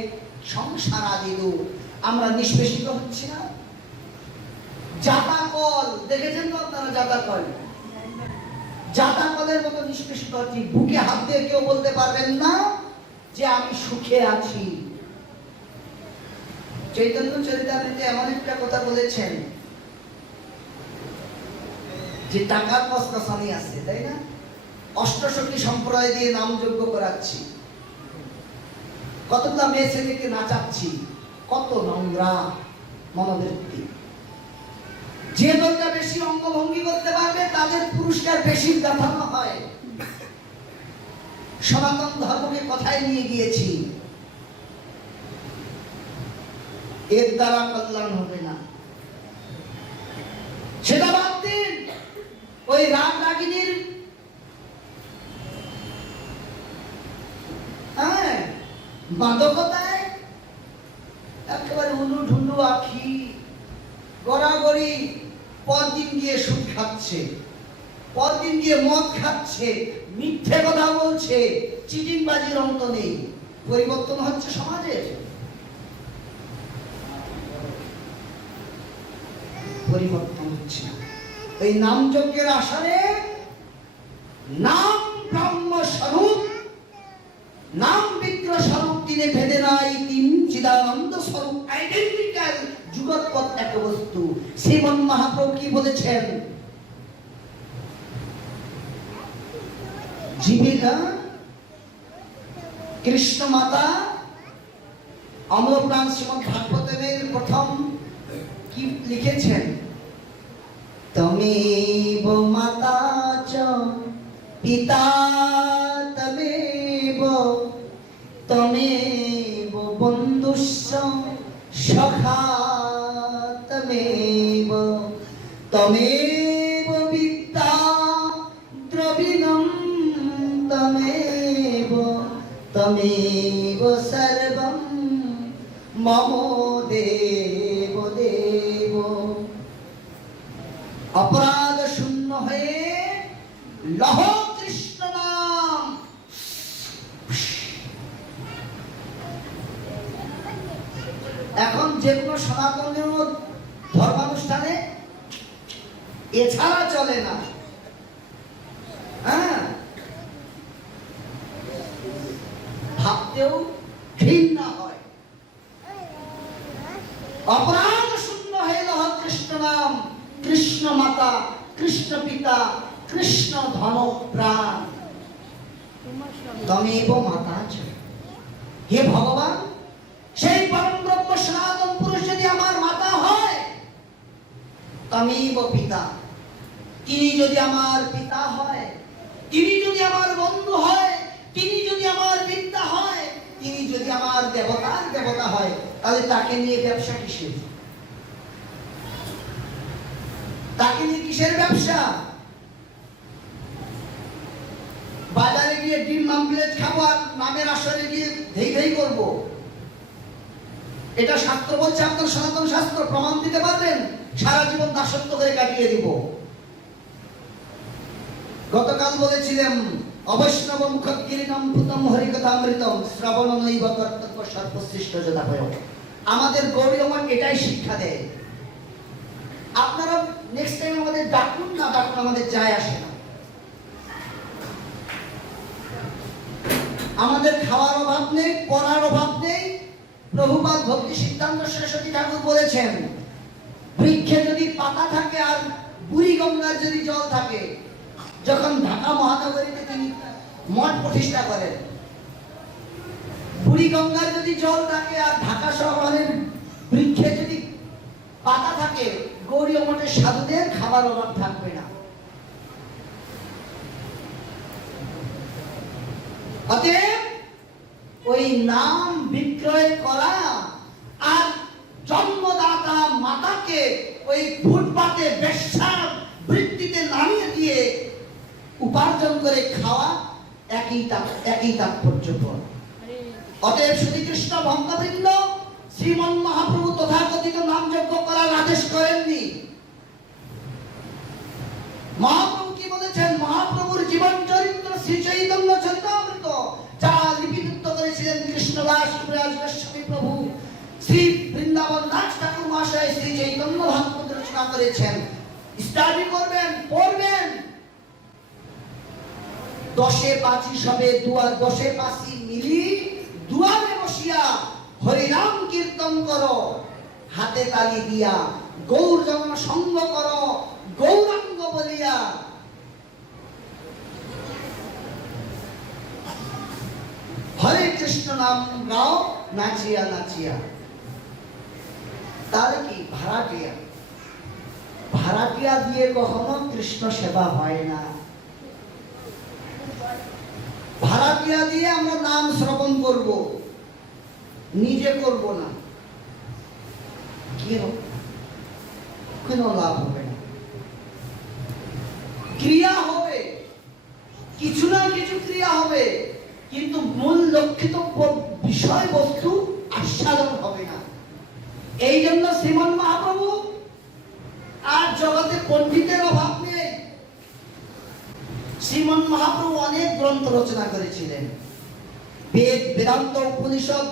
সংসার আদি রূপ। আমরা নিষ্পেষিত হচ্ছি না। জাতাকল দেখেছেন তো আপনারা? জাতাকল, জাতাকলের মতো নিষ্পেষিত হচ্ছি। বুকে হাত দিয়ে কেউ বলতে পারবেন না যে আমি সুখে আছি। চৈতন্য চরিতামৃতে এমন একটা কথা বলেছেন যে টাকার কসকসানি আছে, তাই না? অষ্টসখী সম্প্রদায় দিয়ে নাম যজ্ঞ করাচ্ছি, কতটা মেয়ে ছেলেকে নাচাচ্ছি, কত নোংরা মনোবৃত্তি। যে দলটা বেশি অঙ্গভঙ্গি করতে পারবে তাদের পুরস্কার বেশি দেখানো হয়। সনাতন ধর্মকে কথায় নিয়ে গিয়েছি, এর দ্বারা কল্যাণ হবে না। সেটা বাদ দিন। ওই রাগ রাগিনীর মাদকতায় একেবারে উলু ঢুলু আখি গড়াগড়ি, পরদিন গিয়ে সুদ খাচ্ছে, পরদিন গিয়ে মদ খাচ্ছে, মিথ্যে কথা বলছে, চিটিংবাজির অন্ত নেই। পরিবর্তন হচ্ছে সমাজের? পরিবর্তন হচ্ছে না। এই নাম যজ্ঞের আসরে নাম ব্রহ্ম স্বরূপ, নাম বিগ্রহ স্বরূপ তিনি ভেদে নাই, তিন চিদানন্দ স্বরূপ আইডেন্টিক্যাল যুগৎপৎ এক বস্তু। শ্রীমন মহাপ্রভু কি বলেছেন? জীবিকা কৃষ্ণ মাতা অমরপ্রাণ শ্রীমদ ভাগবতের প্রথম কি লিখেছেন? তমেব মাতা চ পিতা তমেব, তমেব বন্ধুস্য সখা তমেব তমেব বিদ্যা দ্রবিণম তমেব তমেব সর্বম মম দেব দেব। অপরাধ শূন্য হয়ে লহ কৃষ্ণ নাম। এখন যে কোনো সনাতন ধর্মানুষ্ঠানে এছাড়া চলে না। হ্যাঁ, ভাবতেও ঘৃণা হয়। অপরাধ শূন্য হয়ে লহ কৃষ্ণ নাম, কৃষ্ণ মাতা, কৃষ্ণ পিতা, কৃষ্ণ ধন প্রাণ, তমেব মাতা চ। হে ভগবান, সেই পরম ব্রহ্ম সনাতন পুরুষ যদি আমার মাতা হয়, তমেব পিতা, তিনি যদি আমার পিতা হয়, তিনি যদি আমার বন্ধু হয়, তিনি যদি আমার বিদ্যা হয়, তিনি যদি আমার দেবতার দেবতা হয়, তাহলে তাকে নিয়ে ব্যবসা কিসের? তাকে নিয়ে কিসের ব্যবসা? বাজারে গিয়ে ডিম আমলেট খাবো আর নামের আসরে গিয়ে ধেই ধেই করবো? এটা শাস্ত্র বলছে, আপনার সনাতন শাস্ত্র প্রমাণ দিতে পারবেন? সারা জীবন দাসত্ব করে কাটিয়ে দিব। গতকাল বলেছিলাম, অবৈষ্ণব মুখগিরিনম ভূতম হরিকথামৃতম শ্রবণ নৈব কর্তব্য সর্বশ্রেষ্ঠ যথাপয়। আমাদের গৌড়ীয় মঠ এটাই শিক্ষা দেয়। আপনারা নেক্সট টাইম আমাদের ডাকুন না ডাকুন, আমাদের যায় আসে না। আমাদের খাওয়ার অভাব নেই, পড়ার অভাব নেই। প্রভুপাদ ভক্তি সিদ্ধান্ত সরস্বতী ঠাকুর বলেছেন, বৃক্ষে যদি পাতা থাকে আর বুড়ি গঙ্গার যদি জল থাকে, যখন ঢাকা মহানগরীতে তিনি মঠ প্রতিষ্ঠা করেন, বুড়ি গঙ্গার যদি জল থাকে আর ঢাকা শহরের বৃক্ষে যদি পাতা থাকে, গৌড়ীয় মঠের সাধুদের খাবার অভাব থাকবে না। অতএব ওই নাম বিক্রয় করা আর জন্মদাতা মাতাকে ওই ফুটপাতে বেশ্যার বৃত্তিতে নামিয়ে দিয়ে উপার্জন করে খাওয়া একই তাৎপর্যপূর্ণ। অতএব শ্রীকৃষ্ণ ভক্তবৃন্দ শ্রীমন মহাপ্রভু তথাকথিত নামযজ্ঞ করার আদেশ করেননি। মহাপ্রভু কি বলেছেন? মহাপ্রভুর জীবন চরিত্র শ্রী চৈতন্য চরিতামৃত, যা লিপিবদ্ধ করেছিলেন কৃষ্ণদাস গোস্বামী প্রভু, শ্রী বৃন্দাবন দাস ঠাকুর মহাশয় শ্রী চৈতন্য ভাগবত রচনা করেছেন। স্টাডি করবেন, পড়বেন। দশে পাঁচি সবে দুয়ার, দশে পাঁচি মিলি দুয়ারে বসিয়া হরিনাম কীর্তন করো, হাতে তালি দিয়া গৌর জন সঙ্গ করো গৌরাঙ্গ বলিয়া। হরে কৃষ্ণ নাম গাও নাচিয়া নাচিয়া। তাহলে কি? ভাড়াটিয়া। ভাড়াটিয়া দিয়ে কখনো কৃষ্ণ সেবা হয় না। ভাড়াটিয়া দিয়ে আমরা নাম শ্রবণ করব, নিজে করব না। কোনো লাভ হবে না। ক্রিয়া হবে, কিছু না কিছু ক্রিয়া হবে, কিন্তু মূল লক্ষিত বিষয়বস্তু আস্বাদন হবে না। এই জন্য শ্রীমন মহাপ্রভু আর জগতে পণ্ডিতের অভাব নেই। শ্রীমন মহাপ্রভু অনেক গ্রন্থ রচনা করেছিলেন। বেদ, বেদান্ত, উপনিষদ,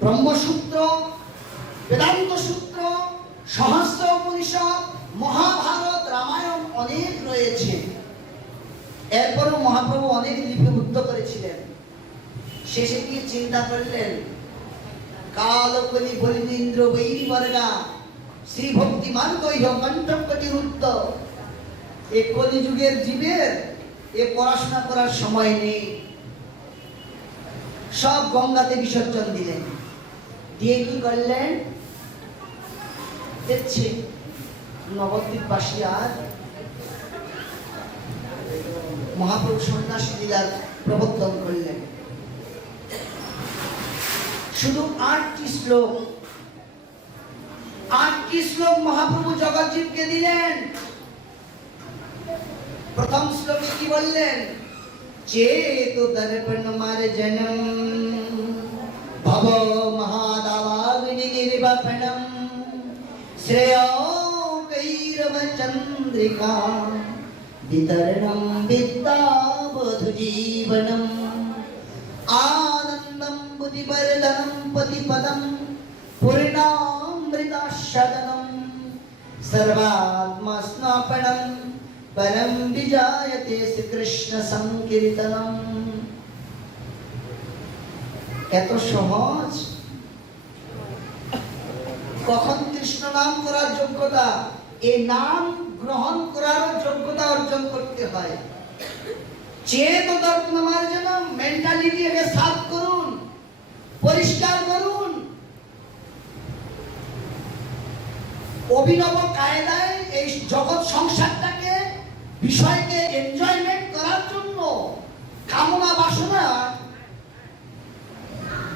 ব্রহ্মসূত্র, বেদান্ত সূত্র, সহস্র উপনিষদ, মহাভারত, রামায়ণ অনেক রয়েছে। এরপরও মহাপ্রভু অনেক লিপিবদ্ধ করেছিলেন। শেষে গিয়ে চিন্তা করলেন, কালকলি বলিন্দ্র বৈরি বর্গা শ্রী ভক্তি মার্গৈহ কণ্ঠকটি রুদ্ধ। এ কলিযুগের জীবের এ পড়াশোনা করার সময় নেই। সব গঙ্গাতে বিসর্জন দিলেন। দিয়ে কি করলেন? দেখছে নবদ্বীপবাসী আর মহাপ্রভু সন্ন্যাসী লীলার প্রবর্তন করলেন। শুধু 8টি শ্লোক, 8টি শ্লোক মহাপ্রভু জগজ্জীবকে দিলেন। প্রথম শ্লোকে কি বললেন? চেতু দর্পণ মার্জনম ভব মহাদাবাগ্নি নির্বাপনম শ্রেয় কৈরব চন্দ্রিকা বিতরণম বিদ্যাবধূ জীবনম আনন্দম বুদ্ধিবর্ধনম পতিপদম पूर्णामृताशदनं सर्वात्मस्नापणं परं विजायते श्रीकृष्ण संकीर्तनम। এত সহজ। কখন কৃষ্ণ নাম করার যোগ্যতা? এই নাম গ্রহণ করার যোগ্যতা অর্জন করতে হয়। চেত দর্পণ মার্জনম, মেন্টালিটিকে সাফ করুন, পরিষ্কার করুন। অভিনব কায়দায় এই জগৎ সংসারটাকে, বিষয়কে এনজয়মেন্ট করার জন্য কামনা বাসনা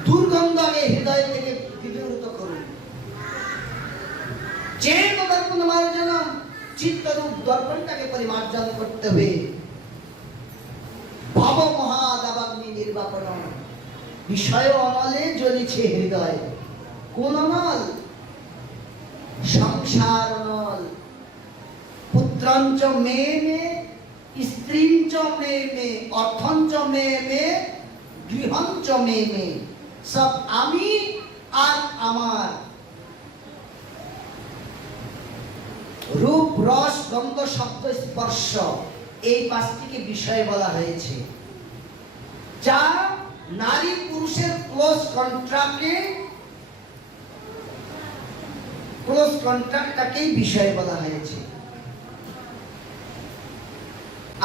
দুর্গন্ধ আগে হৃদয় থেকে বিদূরিত করুন। চেত দর্পণ মার্জনম, চিত্তরূপ দর্পণটাকে পরিমার্জন করতে হবে। ভব মহাদাবাগ্নি নির্বাপনম, বিষয় অনলে জ্বলিছে হৃদয়। কোন অনল? সংসার অনল। পুত্রঞ্চ মে মে, স্ত্রীঞ্চ মে মে, অর্থঞ্চ মে মে, গৃহঞ্চ মে মে, সব আমি আর আমার। রূপ রস গন্ধ শব্দ স্পর্শ, এই 5টিকে বিষয় বলা হয়েছে, যা নারী পুরুষের ক্লোজ কন্ট্রাক্টটাকেই বিষয় বলা হয়েছে।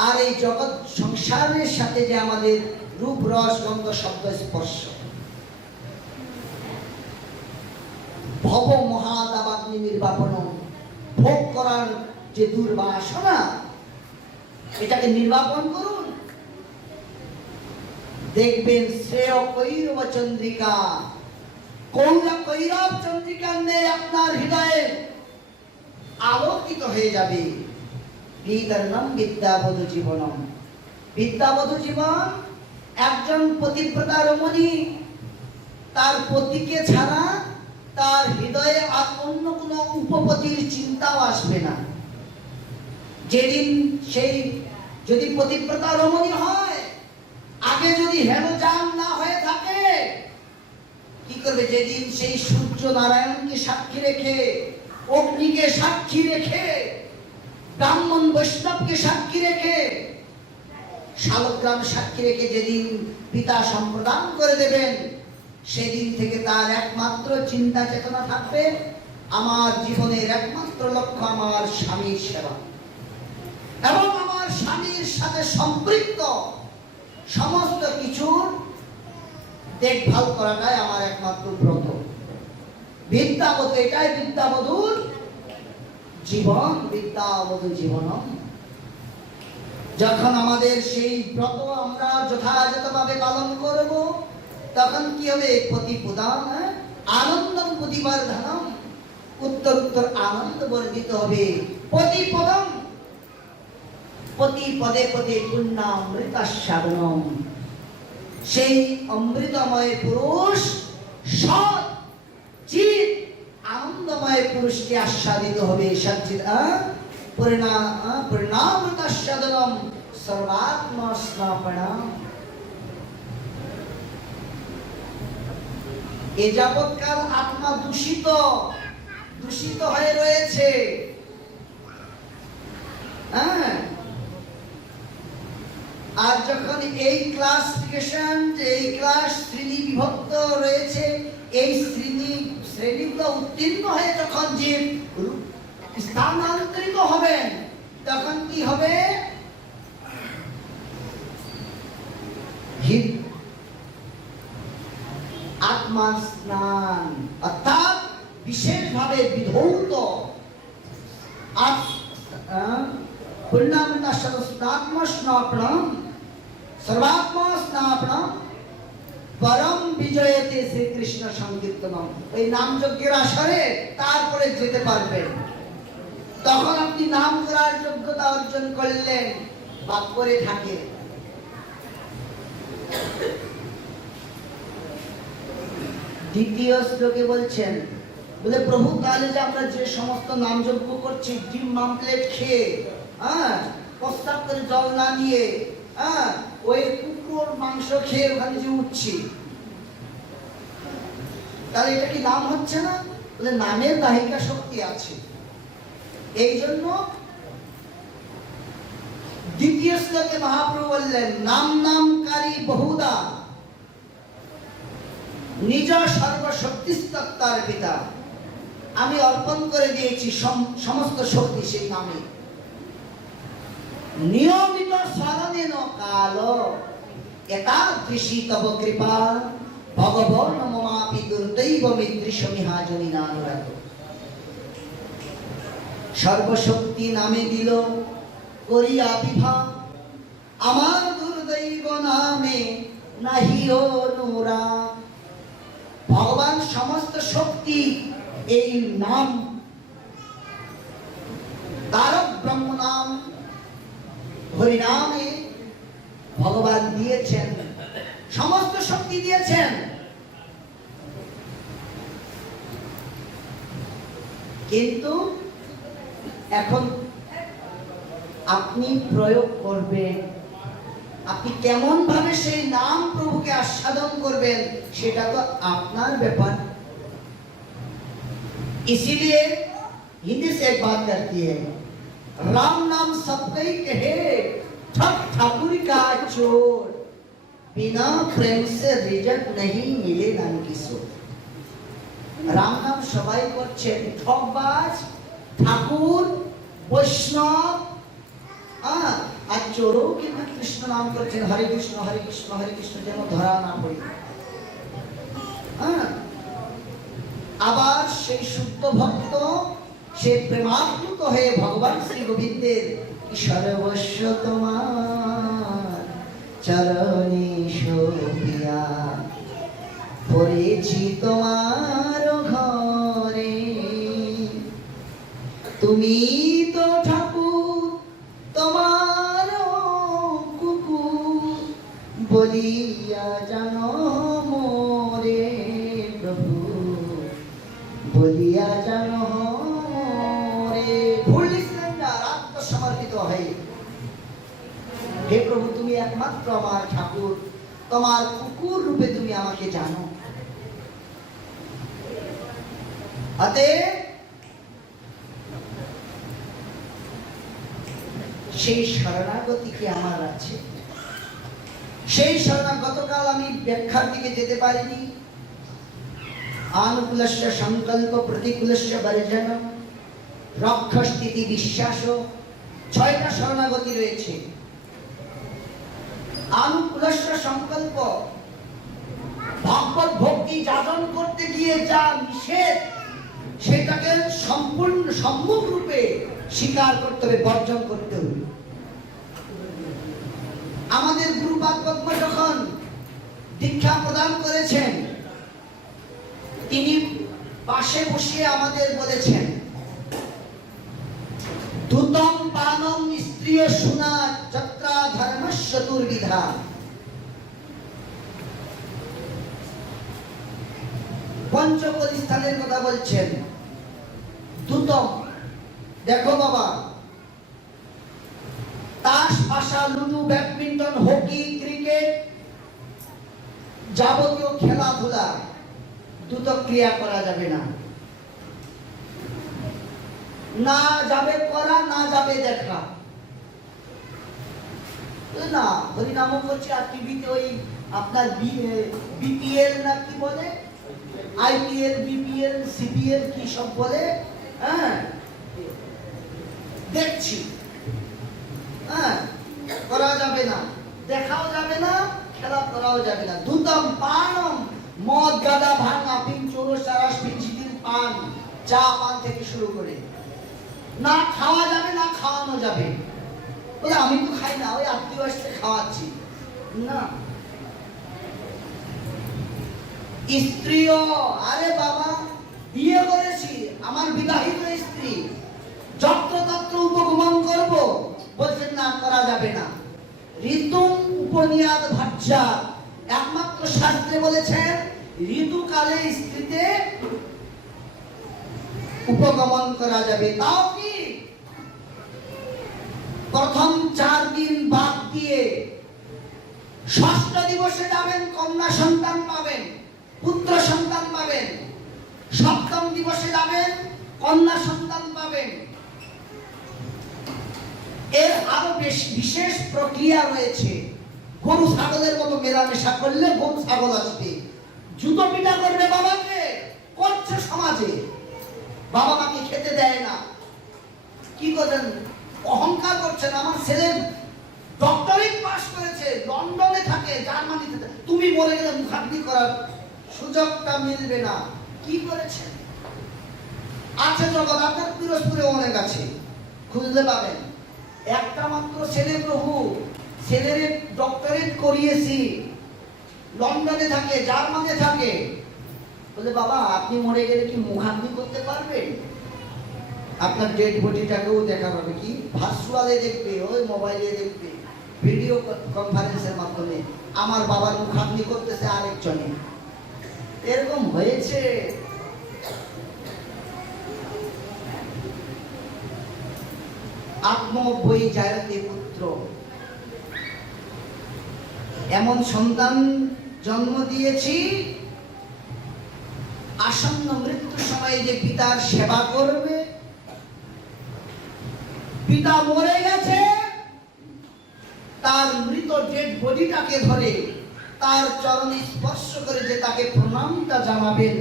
আর এই জগৎ সংসারের সাথে যে আমাদের রূপ রস গন্ধ শব্দ স্পর্শ, ভব মহাদাবাগ্নি নির্বাপনম, ভোগ করার যে দুর্বাসনা, এটাকে নির্বাপন করুন। দেখবেন শ্রেয় কৈরব চন্দ্রিকা, কৈরব চন্দ্রিকার ন্যায় আপনার হৃদয়ে আলোকিত হয়ে যাবে। বিতরণম বিদ্যাবধূ জীবনম, বিদ্যাবধূ জীবন। একজন পতিব্রতা রমণী তার পতিকে ছাড়া তার হৃদয়ে আর অন্য কোনো উপপতির চিন্তাও আসবে না। যেদিন সেই যদি পতিব্রতা রমণী হয়, আগে যদি হেনজান না হয়ে থাকে, কি করবে? যেদিন সেই সূর্য নারায়ণকে সাক্ষী রেখে, অগ্নিকে সাক্ষী রেখে, ব্রাহ্মণ বৈষ্ণবকে সাক্ষী রেখে, শালগ্রাম সাক্ষী রেখে যেদিন পিতা সম্প্রদান করে দেবেন, সেদিন থেকে তার একমাত্র চিন্তা চেতনা থাকবে, আমার জীবনের একমাত্র লক্ষ্য আমার স্বামীর সেবা এবং আমার স্বামীর সাথে সম্পৃক্ত সমস্ত কিছুর দেখভাল করাটাই আমার একমাত্র ব্রত। বিদ্যাবধূ, এটাই বিদ্যাবধূর জীবন। বিদ্যাবধূ জীবনম। যখন আমাদের সেই ব্রত আমরা যথাযথভাবে পালন করব, তখন কি হবে? প্রতিপদাম আনন্দম প্রতিবর্ধনম, উত্তর উত্তর আনন্দ বর্ধিত হবে। প্রতিপদম, প্রতি পদে পদে পুণ্যামৃতাস্বাদনম, সেই অমৃতময় পুরুষ, সৎ চিৎ আনন্দময় পুরুষকে আস্বাদিত হবে। সচ্চিৎ পরিণামৃতাস্বাদনম সর্বাত্মা স্নাপনম। এ যাবৎকাল আত্মা দূষিত হয়ে রয়েছে। আর যখন এই ক্লাসিফিকেশন, এই ক্লাস শ্রেণী বিভক্ত রয়েছে, এই শ্রেণীগুলো উত্তীর্ণ হয়ে যখন জীব স্থানান্তরিত হবেন, তখন কি হবে? আত্মা স্নান, অর্থাৎ বিশেষভাবে বিধৌত পুণ্যামৃতাস্বাদনম সর্বাত্মা স্নাপনম পরম বিজয়তে শ্রীকৃষ্ণ সংকীর্তনম, এই নাম যজ্ঞের আসরে তারপরে যেতে পারবেন। তখন আপনি নাম করার যোগ্যতা অর্জন করলেন বা করে থাকে। দ্বিতীয় শ্লোকে বলছেন, বলে প্রভু তাহলে যে আমরা যে সমস্ত নাম যজ্ঞ করছি ডিম মামলেট খেয়ে, প্রস্তাব করে জল না নিয়ে, ওই কুকুর মাংস খেয়ে ওখানে যে উঠছি, তাহলে এটা কি নাম হচ্ছে না? বলে নামের দাহিকা শক্তি আছে। এই জন্য দ্বিতীয় শ্লোকে মহাপ্রভু বললেন, নাম নামকারী বহুদা নিজ সর্বশক্তিস্তত্তার পিতা, আমি অর্পণ করে দিয়েছি সমস্ত শক্তি সেই নামে। নিয়মিত স্মরণেন কাল এতাদৃশী তব কৃপা ভগবান মমাপি দুর্দৈব মিদৃশ মিহাজনিনানুরাগ। সর্বশক্তি নামে দিল করিয়া বিভা, আমার দুর্দৈব নামে নাহি অনুরাগ। ভগবান সমস্ত শক্তি এই নাম তারক ব্রহ্ম নাম হরিনামে ভগবান দিয়েছেন, সমস্ত শক্তি দিয়েছেন। কিন্তু এখন আপনি প্রয়োগ করবেন, আপনি কেমন ভাবে সেই নাম প্রভুকে আস্বাদন করবেন সেটা তো আপনার ব্যাপার। इसीलिए हिंदी से एक बात करती है, राम नाम सबको ही कहे ठग ठाकुर का चोर, बिना प्रेम से रिजल्ट नहीं मिले नाम की सोच। राम नाम सबाई करছে ঠকবাজ, ঠাকুর, বৈষ্ণব, আর চোরও কিন্তু কৃষ্ণ নাম করছেন, হরে কৃষ্ণ হরে কৃষ্ণ হরে কৃষ্ণ, যেন ধরা না পড়ে। আবার সেই শুদ্ধ ভক্ত সে প্রেমাপ্লুত হয়ে ভগবান শ্রী গোবিন্দের সর্বস্ব তোমার চরণে শোভিয়া পড়েছি তোমার ঘরে, তুমি তো ঠাকুর তোমার কুকুর বলিয়া জানো মোরে, প্রভু বলিয়া জানো রে। ভুল লিখলেন না, আত্মসমর্পিত হয়ে, হে প্রভু তুমি একমাত্র আমার ঠাকুর, তোমার কুকুর রূপে তুমি আমাকে জানো। অতএব সেই শরণাগতি কি আমার আছে? সেই শরণাগতকাল আমি ব্যাখ্যার দিকে যেতে পারিনি। আনুকূলস্য সংকল্প প্রতিকূলস্য বর্জন রক্ষ স্থিতি বিশ্বাস, 6টা শরণাগতি রয়েছে। আনুকূলস্য সংকল্প, ভগবত ভক্তি যাজন করতে গিয়ে যা নিষেধ সেটাকে সম্পূর্ণ সম্মুখ রূপে স্বীকার করতে হবে, বর্জন করতে হবে। আমাদের গুরুপাদ পদ্ম যখন দীক্ষা প্রদান করেছেন, তিনি পাশে বসিয়ে আমাদের বলেছেন, দুতম পানম স্ত্রীয় শুনা যত্রা ধর্মস্য দুর্বিধা। পঞ্চকলি স্থানের কথা বলছেন। দুতম, দেখো বাবা, তাস, পাশা, লুডু, ব্যাডমিন্টন, হকি, ক্রিকেট, যাবতীয় খেলাধুলা দুটো ক্রিয়া করা যাবে না, না যাবে করা, না যাবে দেখা। না হরিনামও করছে, আর টিভিতে ওই আপনার বিপিএল না কি বলে, আইপিএল, বিপিএল, সিপিএল কি সব বলে, দেখছি। করা যাবে না, দেখাও যাবে না, খেলা করাও যাবে না। দুতম পানম, মদ, গাঁজা, ভাঙ, আফিম, চোরস, চারাস, পিঞ্চিদিন, পান, চা পান থেকে শুরু করে না খাওয়া যাবে, না খাওয়ানো যাবে। বলে আমি তো খাই না, ওই আত্মীয় আসতে খাওয়াচ্ছি না। স্ত্রীও, আরে বাবা বিয়ে করেছি, আমার বিবাহিত স্ত্রী, যত্রতত্র উপগমন করব, বলছেন না, করা যাবে না। ঋতুম উপনিয়াদ ভাজ্যা, একমাত্র শাস্ত্রে বলেছেন ঋতুকালে স্ত্রীতে উপগমন করা যাবে। তাও কি প্রথম 4 দিন বাদ দিয়ে ষষ্ঠ দিবসে যাবেন, কন্যা সন্তান পাবেন, পুত্র সন্তান পাবেন। সপ্তম দিবসে যাবেন, কন্যা সন্তান পাবেন। এর আরো বিশেষ প্রক্রিয়া রয়েছে। গরু ছাগলের মতো মেলামেশা করলে গরু ছাগল আসবে, জুতো পিটা করবে বাবাকে, করছে সমাজে, বাবা মাকে খেতে দেয় না। কি করেন? অহংকার করছেন, আমার ছেলে ডক্টরেট পাস করেছে, লন্ডনে থাকে, জার্মানিতে থাকে, তুমি মরে গেলে মুখাগ্নি করার সুযোগটা মিলবে না। কি করেছেন? আছে জগৎ, আপনার পিরোজপুরে অনেক আছে, খুঁজলে পাবেন। একটা মাত্র ছেলে প্রভু, ছেলের ডক্টরেট করিয়েছি, লন্ডনে থাকে, জার্মানিতে থাকে। বলে বাবা আপনি মরে গেলে কি মুখাগ্নি করতে পারবেন? আপনার ডেড বডিটাকেও দেখা পাবে, কি ভার্চুয়ালে দেখবে, ওই মোবাইলে দেখবে, ভিডিও কনফারেন্সের মাধ্যমে আমার বাবার মুখাগ্নি করতেছে আরেকজনে। এরকম হয়েছে। আত্মবৈ জায়তে পুত্র, এমন সন্তান জন্ম দিয়েছি, আসন্ন মৃত্যুর সময় যে পিতার সেবা করবে। পিতা মরে গেছে, তার মৃত ডেড বডিটাকে ধরে তার চরণে স্পর্শ করে যে তাকে প্রণামটা জানাবেন,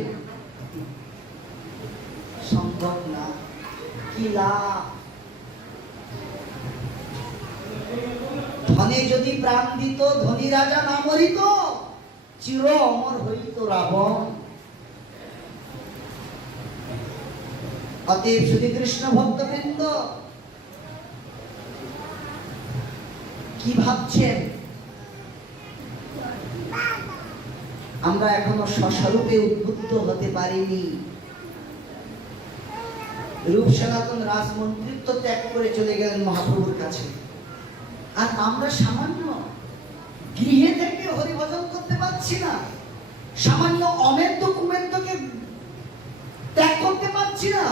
সম্ভব না। কি লাভ? ধনে যদি প্রাণ দিত, ধনী রাজা না মরিত, চির অমর হইত রাবণ। অতএব শ্রী কৃষ্ণ ভক্তবৃন্দ, কি ভাবছেন? আমরা এখনো স্বস্বরূপে উদ্বুদ্ধ হতে পারিনি। রূপ সনাতন রাজমন্ত্রিত্ব ত্যাগ করে চলে গেলেন মহাপ্রভুর কাছে, আর আমরা সামান্য গৃহে থেকে হরিভজন করতে পারছি না, সামান্য অমেদ্য কুমেদ্যকে ত্যাগ করতে পারছি না।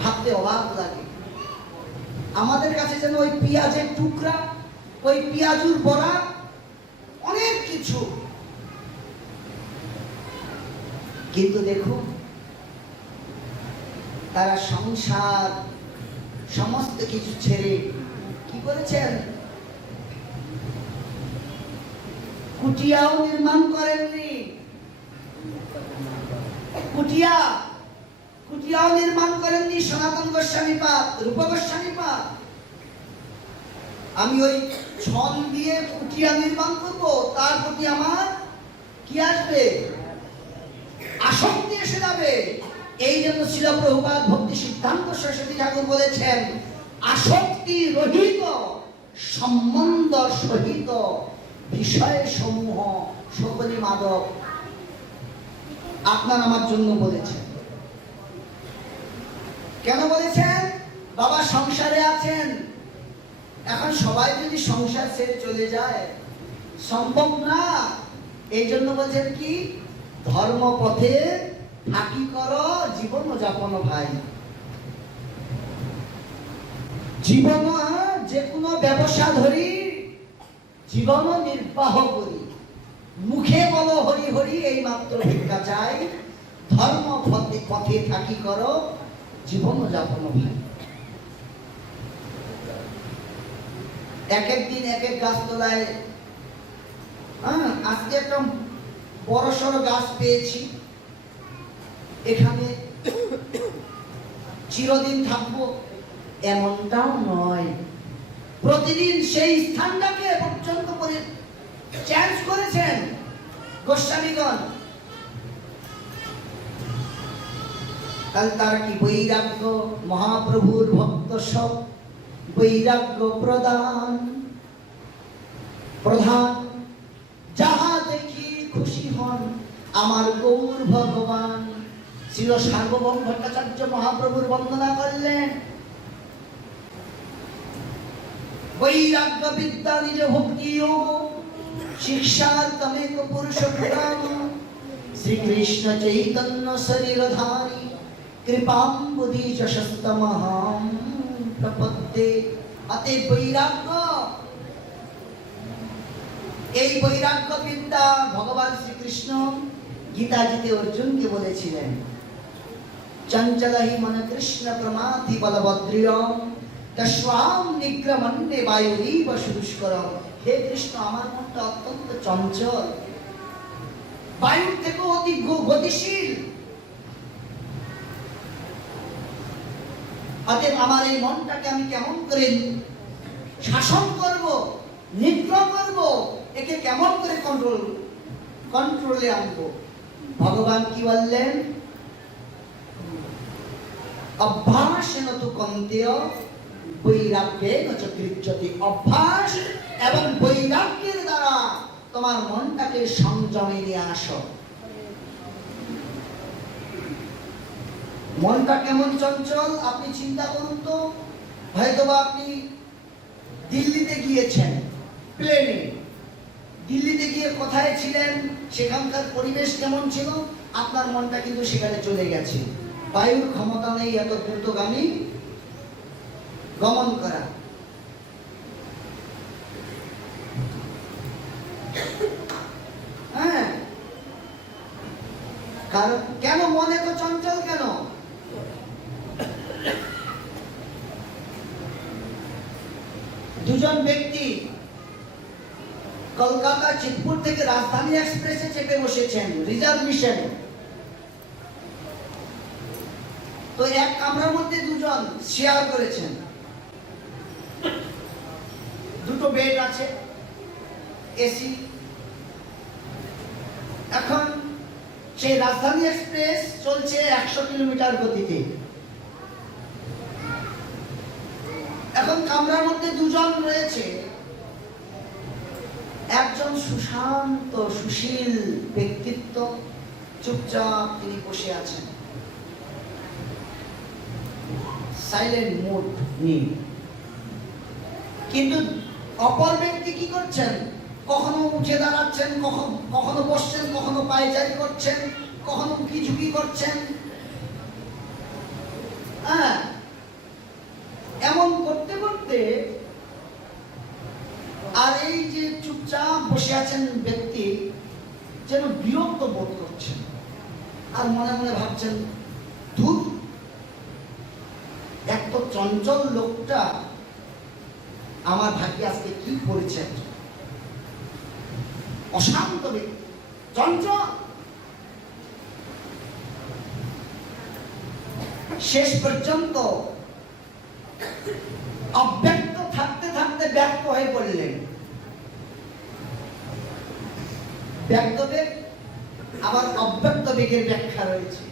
ভাবতে অবাক লাগে। আমাদের কাছে যেন ওই পেঁয়াজের টুকরা, ওই পেঁয়াজুর বড়া, অনেক কিছু। কিন্তু দেখুন, তারা সংসার সমস্ত কিছু ছেড়ে কি করেছেন? কুটিয়াও নির্মাণ করেননি। কুটিয়াও নির্মাণ করেননি সনাতন গোস্বামী পাদ, রূপ গোস্বামী পাদ। আমি ওই ছন দিয়ে কুটিয়া নির্মাণ করব, তার প্রতি আমার কি আসবে? আসক্তি এসে যাবে। এই জন্য শিল প্রভুপাদ ভক্তি সিদ্ধান্ত সরস্বতী ঠাকুর বলেছেন, আসক্তি রহিত সম্বন্ধ সহিত বিষয় সমূহ সকলি মাদক। আপনার আমার জন্য বলেছেন। কেন বলেছেন? বাবা সংসারে আছেন, এখন সবাই যদি সংসার ছেড়ে চলে যায় সম্ভব না। এই জন্য বলছেন কি, ধর্মপথে থাকি করো জীবন যাপন ভাই। জীবন যে কোনো ব্যবসা ধরি, জীবন নির্বাহ করি, মুখে বলো হরি হরি, এই মাত্র ভিক্ষা চাই। ধর্ম পথে থাকি করো জীবন যাপন ভাই। এক এক দিন এক এক গাছতলায়, আজকে একটা বড় সড়ো গাছ পেয়েছি, এখানে চিরদিন থাকবো এমনটাও নয়। প্রতিদিন সেই স্থানটাকে পর্যন্ত করে চেঞ্জ করেছেন গোস্বামীগণ। তাহলে তারা কি বৈরাগ্য, মহাপ্রভুর ভক্ত সব বৈরাগ্য প্রধান খুশি হন আমার গৌর ভগবান। শ্রী সার্বভৌম ভট্টাচার্য মহাপ্রভুর বন্দনা করলেন। বৈরাগ্য বিদ্যা নিজ ভক্তি যোগ শিক্ষার তমেক পুরুষ পুরাণ শ্রীকৃষ্ণ চৈতন্য শরীরধারী কৃপাম্বুধি যশস্তমহং প্রপদ্যে। অতএব বৈরাগ্য, এই বৈরাগ্য বিদ্যা ভগবান শ্রীকৃষ্ণ গীতাজিতে অর্জুনকে বলেছিলেন, চঞ্চলহি মন কৃষ্ণ প্রমাথি বলভদ্রিয়ম দশ্বাম নিগ্রমন্যে বায়ুরীব সুদুষ্করম। হে কৃষ্ণ, আমার মনটা অত্যন্ত চঞ্চল, বায়ুর থেকেও অতি গতিশীল। অতএব আমার এই মনটাকে আমি কেমন করে শাসন করব, নিগ্রহ করব, একে কেমন করে কন্ট্রোলে আনবো? ভগবান কি বললেন? অভ্যাসেন তু কন্তেয় বৈরাগ্যেন চ গৃহ্যতে। অভ্যাস এবং বৈরাগ্যের দ্বারা তোমার মনটাকে সংযমে নিয়ে আসো। মনটা কেমন চঞ্চল আপনি চিন্তা করুন তো। হয়তোবা আপনি দিল্লিতে গিয়েছেন প্লেনে, দিল্লিতে গিয়ে কোথায় ছিলেন, সেখানকার পরিবেশ কেমন ছিল, আপনার মনটা কিন্তু সেখানে চলে গেছে। বায়ুর ক্ষমতা নেই এত দ্রুতগামী গমন করা। হ্যাঁ, কারণ কেন মনে তো চঞ্চল কেন? দুজন ব্যক্তি কলকাতা চিতপুর থেকে রাজধানী এক্সপ্রেসে চেপে বসেছেন রিজার্ভেশন। তো এক কামরার মধ্যে দুজন শেয়ার করেছেন, দুটো বেড আছে, এসি। এখন সেই রাজধানী এক্সপ্রেস চলছে 100 কিলোমিটার গতিতে। এখন কামরার মধ্যে দুজন রয়েছে, একজন সুশান্ত সুশীল ব্যক্তিত্ব, চুপচাপ তিনি বসে আছেন, সাইলেন্ট মুড নিয়ে। কিন্তু অপর ব্যক্তি কি করছেন? কখনো উঠে দাঁড়াচ্ছেন, কখনো বসছেন, কখনো পায়চারি করছেন, কখনো উকি ঝুঁকি করছেন। হ্যাঁ, এমন করতে করতে আর এই যে চুপচাপ বসে আছেন ব্যক্তি যেন বিরক্ত বোধ করছেন, আর মনে মনে ভাবছেন, ধুর, এক তো চঞ্চল লোকটা আমার ভাগ্যে আজকে কি করেছে। অশান্ত ব্যক্তি, চঞ্চল। শেষ পর্যন্ত অব্যক্ত থাকতে থাকতে ব্যক্ত হয়ে পড়লেন। ব্যক্ত বেগ আবার অব্যক্ত বেগের ব্যাখ্যা রয়েছে,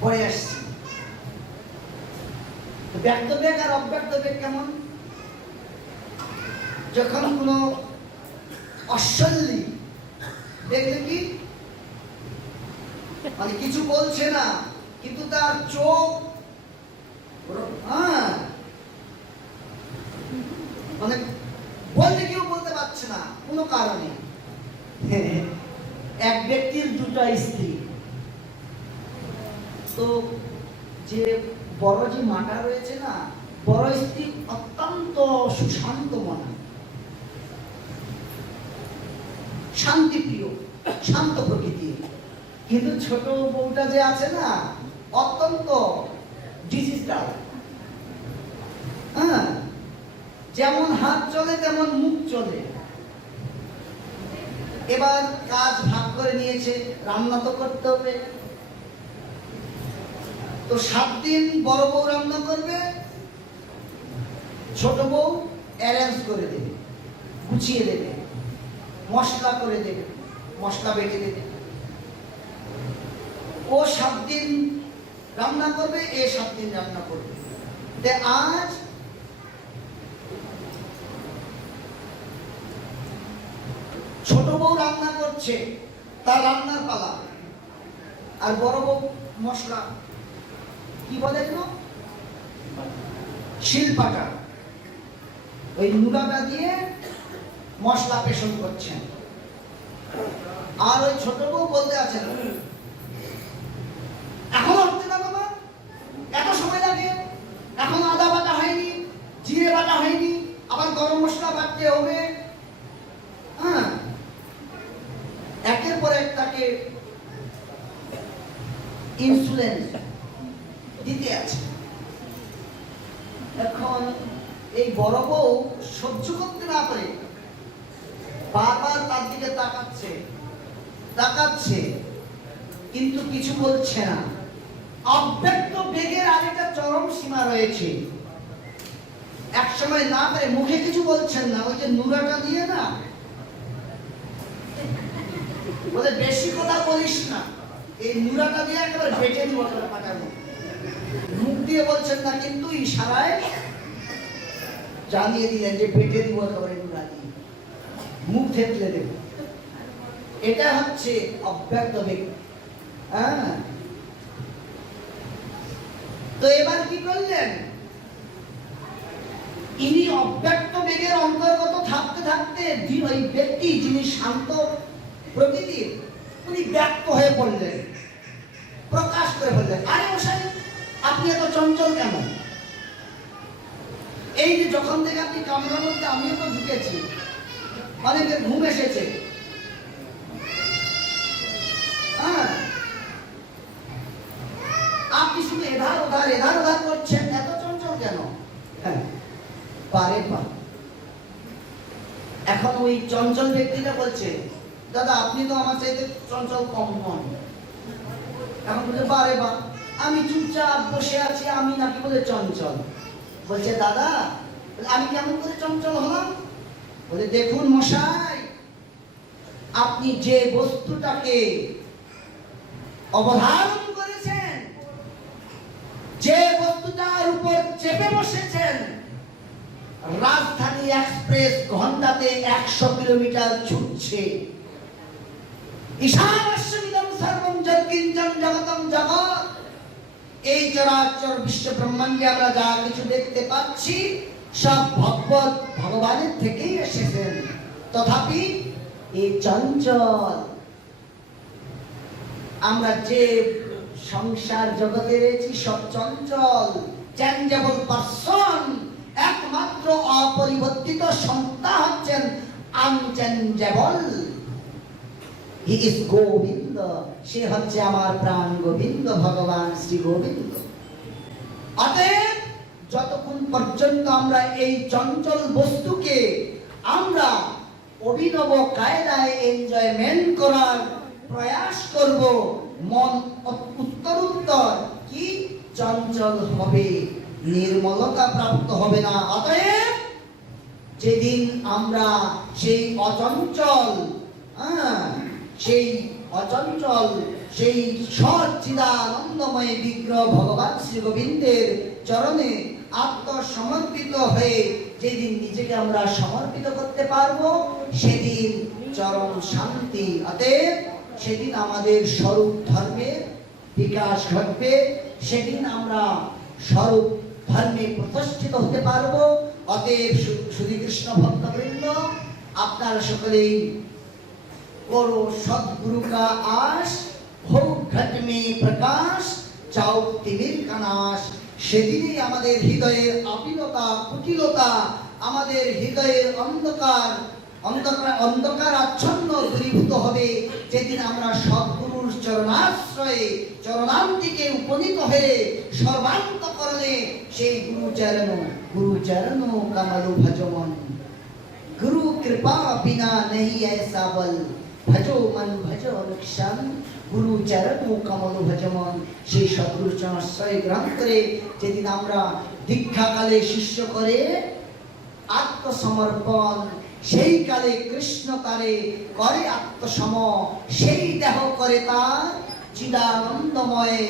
পড়ে আসছে। ব্যক্ত বেগ আর অব্যক্ত বেগ কেমন? যখন কোন অশ্বল্লী দেখলে কি মানে কিছু বলছে না, কিন্তু তার চোখ মানে বলতে কেউ বলতে পারছে না কোনো কারণে। এক ব্যক্তির দুটো স্ত্রী, তো যে বড় যে মাটা রয়েছে না, বড় স্ত্রী অত্যন্ত সুশান্ত মনা, শান্তিপ্রিয়, শান্ত প্রকৃতির। কিন্তু ছোট বউটা যে আছে না, অত্যন্ত ডিজিটাল। হ্যাঁ, যেমন হাত চলে তেমন মুখ চলে। এবার কাজ ভাগ করে নিয়েছে, রান্না তো করতে হবে। তো 7 দিন বড় বউ রান্না করবে, ছোট বউ অ্যারেঞ্জ করে দেবে, গুছিয়ে দেবে, মশলা করে দেবে, মশলা বেটে দেবে। ও 7 দিন রান্না করবে, এ 7 দিন রান্না করবে। আজ ছোট বউ রান্না করছে, তার রান্নার পালা, আর বড় বউ মশলা কি বলে এগুলো, শিলপাটা, ওই নুরাটা দিয়ে মশলা পেশন করছেন। আর ওই ছোট বউ বলতে আছেন, এখন হচ্ছে না বাবা, এত সময় লাগে, এখন আদা বাটা হয়নি, জিরে বাটা হয়নি, আবার গরম মশলা বাটতে হবে। হ্যাঁ, একের পর এক তাকে ইনফ্লুয়েন্স দিতে আছে। এখন এই বড় বউ সহ্য করতে না পারে বারবার তার দিকে তাকাচ্ছে, কিন্তু কিছু বলছে না। অব্যক্ত বেগের আরেকটা চরম সীমা রয়েছে। এক সময় না পারে, মুখে কিছু বলছেন না, ওই যে নুরাটা দিয়ে না বলে বেশি কথা বলিস না, এই নুরাটা দিয়ে একেবারে বেটে দিব পাঠাবো। মুখ দিয়ে বলছেন না, কিন্তু ইশারায় জানিয়ে দিলেন যে বেটে দিব একেবারে নুরা দিয়ে, মুখ থেতলে দেব। এটা হচ্ছে অব্যক্ত বেগ। হ্যাঁ, তো এবার কি করলেন, ইনি অব্যক্ত বেগের অন্তর্গত থাকতে থাকতে ওই ব্যক্তি যিনি শান্ত প্রকৃতির, উনি ব্যক্ত হয়ে পড়লেন, প্রকাশ করে বললেন, আরে মশাই আপনি এত চঞ্চল কেন? এই যে যখন থেকে আপনি কামরার মধ্যে, আমিও তো ঢুকেছি, অনেকের ঘুম এসেছে, হ্যাঁ, আপনি শুধু এধার ওধার করছেন, এত চঞ্চল কেন? হ্যাঁ, পারে পা। এখন ওই চঞ্চল ব্যক্তিটা বলছে, দাদা আপনি তো আমার চাইতে চঞ্চল কম নন। এখন বলছে, বারে বা, আমি চুপচাপ বসে আছি, আমি নাকি বলে চঞ্চল। বলছে, দাদা আমি কেমন করে চঞ্চল হলাম? বলে, দেখুন মশাই, আপনি যে বস্তুটাকে অবধারণ করেছেন, যে বস্তুটার উপর চেপে বসেছেন, রাজধানী এক্সপ্রেস ঘন্টাতে 100 কিলোমিটার ছুটছে। ঈশানস্যমিদং সর্বং যৎকিঞ্চন জগতং জগৎ, এই চরাচর বিশ্ব ব্রহ্মাণ্ডে আমরা যা কিছু দেখতে পাচ্ছি সব ভগবানের থেকেই এসেছেন। তথাপি এই চঞ্চল, আমরা যে সংসার জগতে রয়েছি সব চঞ্চল, চেঞ্জেবল পারসন। একমাত্র অপরিবর্তিত সত্তা হচ্ছেন আনচেঞ্জেবল। হি ইজ গোবিন্দ, সে হচ্ছে আমার প্রাণ গোবিন্দ, ভগবান শ্রী গোবিন্দ। অতএব যতক্ষণ পর্যন্ত আমরা এই চঞ্চল বস্তুকে আমরা অভিনব কায়দায় এনজয়মেন্ট করার প্রয়াস করব, মন উত্তরোত্তর কি চঞ্চল হবে, নির্মলতা প্রাপ্ত হবে না। অতএব যেদিন আমরা সেই অচঞ্চল, সেই সচ্চিদানন্দময় বিগ্রহ ভগবান শ্রী গোবিন্দের চরণে আত্মসমর্পিত হয়ে যেদিন নিজেকে আমরা সমর্পিত করতে পারবো, সেদিন চরম শান্তি। অতএব সেদিন আমাদের স্বরূপ ধর্মের বিকাশ ঘটবে, সেদিন আমরা স্বরূপ ধর্মে প্রতিষ্ঠিত হতে পারবো। অতএব শ্রী কৃষ্ণ ভক্তবৃন্দ, আপনারা সকলেই করো সদ্গুরু কা আশ, হোক ঘট মে প্রকাশ, চাও তিমির কা নাশ। সেদিনই আমাদের হৃদয়ের আপিলতা কুটিলতা, আমাদের হৃদয়ের অন্ধকার আচ্ছন্ন দূরীভূত হবে, যেদিন আমরা সদ্গুরুর চরণাশ্রয়ে চরণান্তিকে উপনীত হয়ে সর্বান্তকরণে সেই গুরুচরণ কমল ভজমন। গুরু কৃপা বিনা नहीं ऐसा बल, ভজো মন ভজো অনুক্ষণ, গুরুচরণ কমল ভজমন। সেই সদ্গুরুর চরণাশ্রয় গ্রহণ করে যেদিন আমরা দীক্ষাকালে শিষ্য করে আত্মসমর্পণ, সেই কালে কৃষ্ণ তারে করে আত্মসম, সেই দেহ করে তার চিদানন্দময়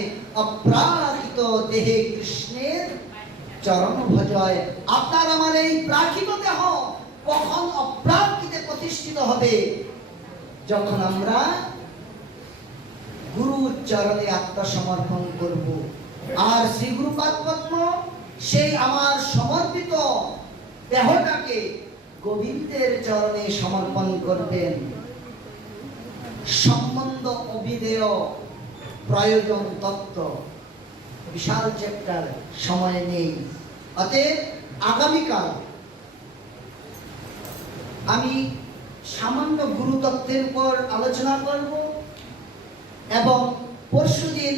অপ্রাকৃত দেহে কৃষ্ণের চরণ ভজয়। আপনার আমার এই প্রাকৃত দেহ কখন অপ্রাকৃতে প্রতিষ্ঠিত হবে, যখন আমরা গুরুর চরণে আত্মসমর্পণ করব। আর শ্রী গুরুপাদ পদ্ম সেই আমার সমর্পিত দেহটাকে গোবিন্দের চরণে সমর্পণ করবেন। সম্বন্ধ অবিধেয় প্রয়োজন তত্ত্ব, বিশাল চ্যাপ্টার, সময় নেই। অতএব আগামীকাল আমি সামান্য গুরুতত্ত্বের উপর আলোচনা করব এবং পরশুদিন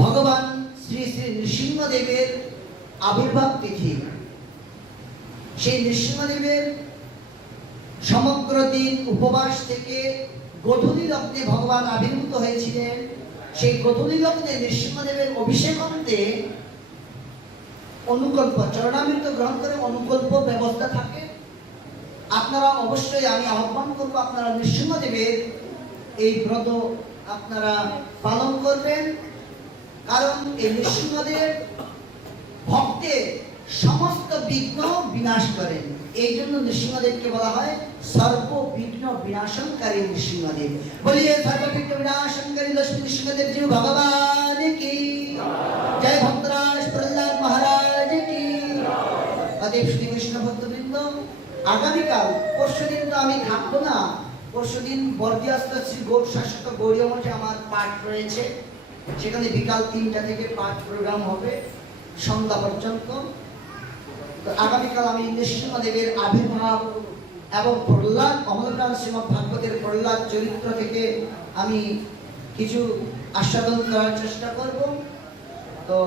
ভগবান শ্রী শ্রী নৃসিংহদেবের আবির্ভাব তিথি। সেই নৃসিংহদেবের সমগ্র দিন উপবাস থেকে গোধূলি লগ্নে ভগবান আবির্ভূত হয়েছিলেন। সেই গোধূলি লগ্নে নৃসিংহদেবের অভিষেকান্তে অনুকল্প, চরণামৃত গ্রহণ করে অনুকল্প ব্যবস্থা থাকে। আপনারা অবশ্যই, আমি আহ্বান করব, আপনারা নৃসিংহদেবের এই ব্রত আপনারা পালন করবেন। কারণ এই নৃসিংহদেব ভক্তের সমস্ত বিঘ্ন বিনাশ করেন। এই জন্য নৃসিংহদেবকে বলা হয় সর্ববিঘ্ন বিনাশনকারী নৃসিংহদেব। বলিয়ে সর্ববিঘ্ন বিনাশনকারী লক্ষ্মী নৃসিংহদেব জি ভগবান কি জয়। ভক্তরাজ প্রহ্লাদ মহারাজ কি। অতএব শ্রী কৃষ্ণ ভক্তবৃন্দ, আগামীকাল, পরশুদিন তো আমি থাকবো না। পরশুদিন বর্দিয়াস্ত শ্রী গৌর শাশ্বত গৌরীয় মঠে আমার পাঠ রয়েছে। সেখানে বিকাল 3টা থেকে পাঠ প্রোগ্রাম হবে সন্ধ্যা পর্যন্ত। তো আগামীকাল আমি নৃসিংহদেবের আবির্ভাব এবং প্রহ্লাদ, অমরনাথ শ্রীমদ ভাগবতের প্রহ্লাদ চরিত্র থেকে আমি কিছু আস্বাদন করার চেষ্টা করব। তো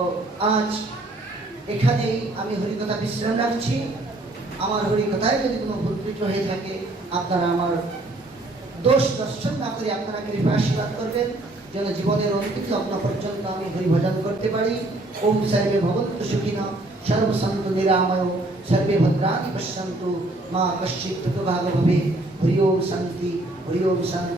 আজ এখানেই আমি হরিকথা বিশ্রাম রাখছি। আমার হরিকথায় যদি কোনো ভুল ত্রুটি হয়ে থাকে, আপনারা আমার দোষ দর্শন না করে আপনারা কৃপা আশীর্বাদ করবেন, যেন জীবনের অন্তিম লগ্ন পর্যন্ত আমি হরিভজন করতে পারি। ওম সর্বে ভবন্তু সুখিনঃ, সর্বসন্তু নিরাময়, সর্বে ভদ্রাণি পশ্যন্তু, মা কশ্চিৎ দুঃখভাগ্ ভবেৎ। হরি ওম শান্তি, হরি ওম শান্তি।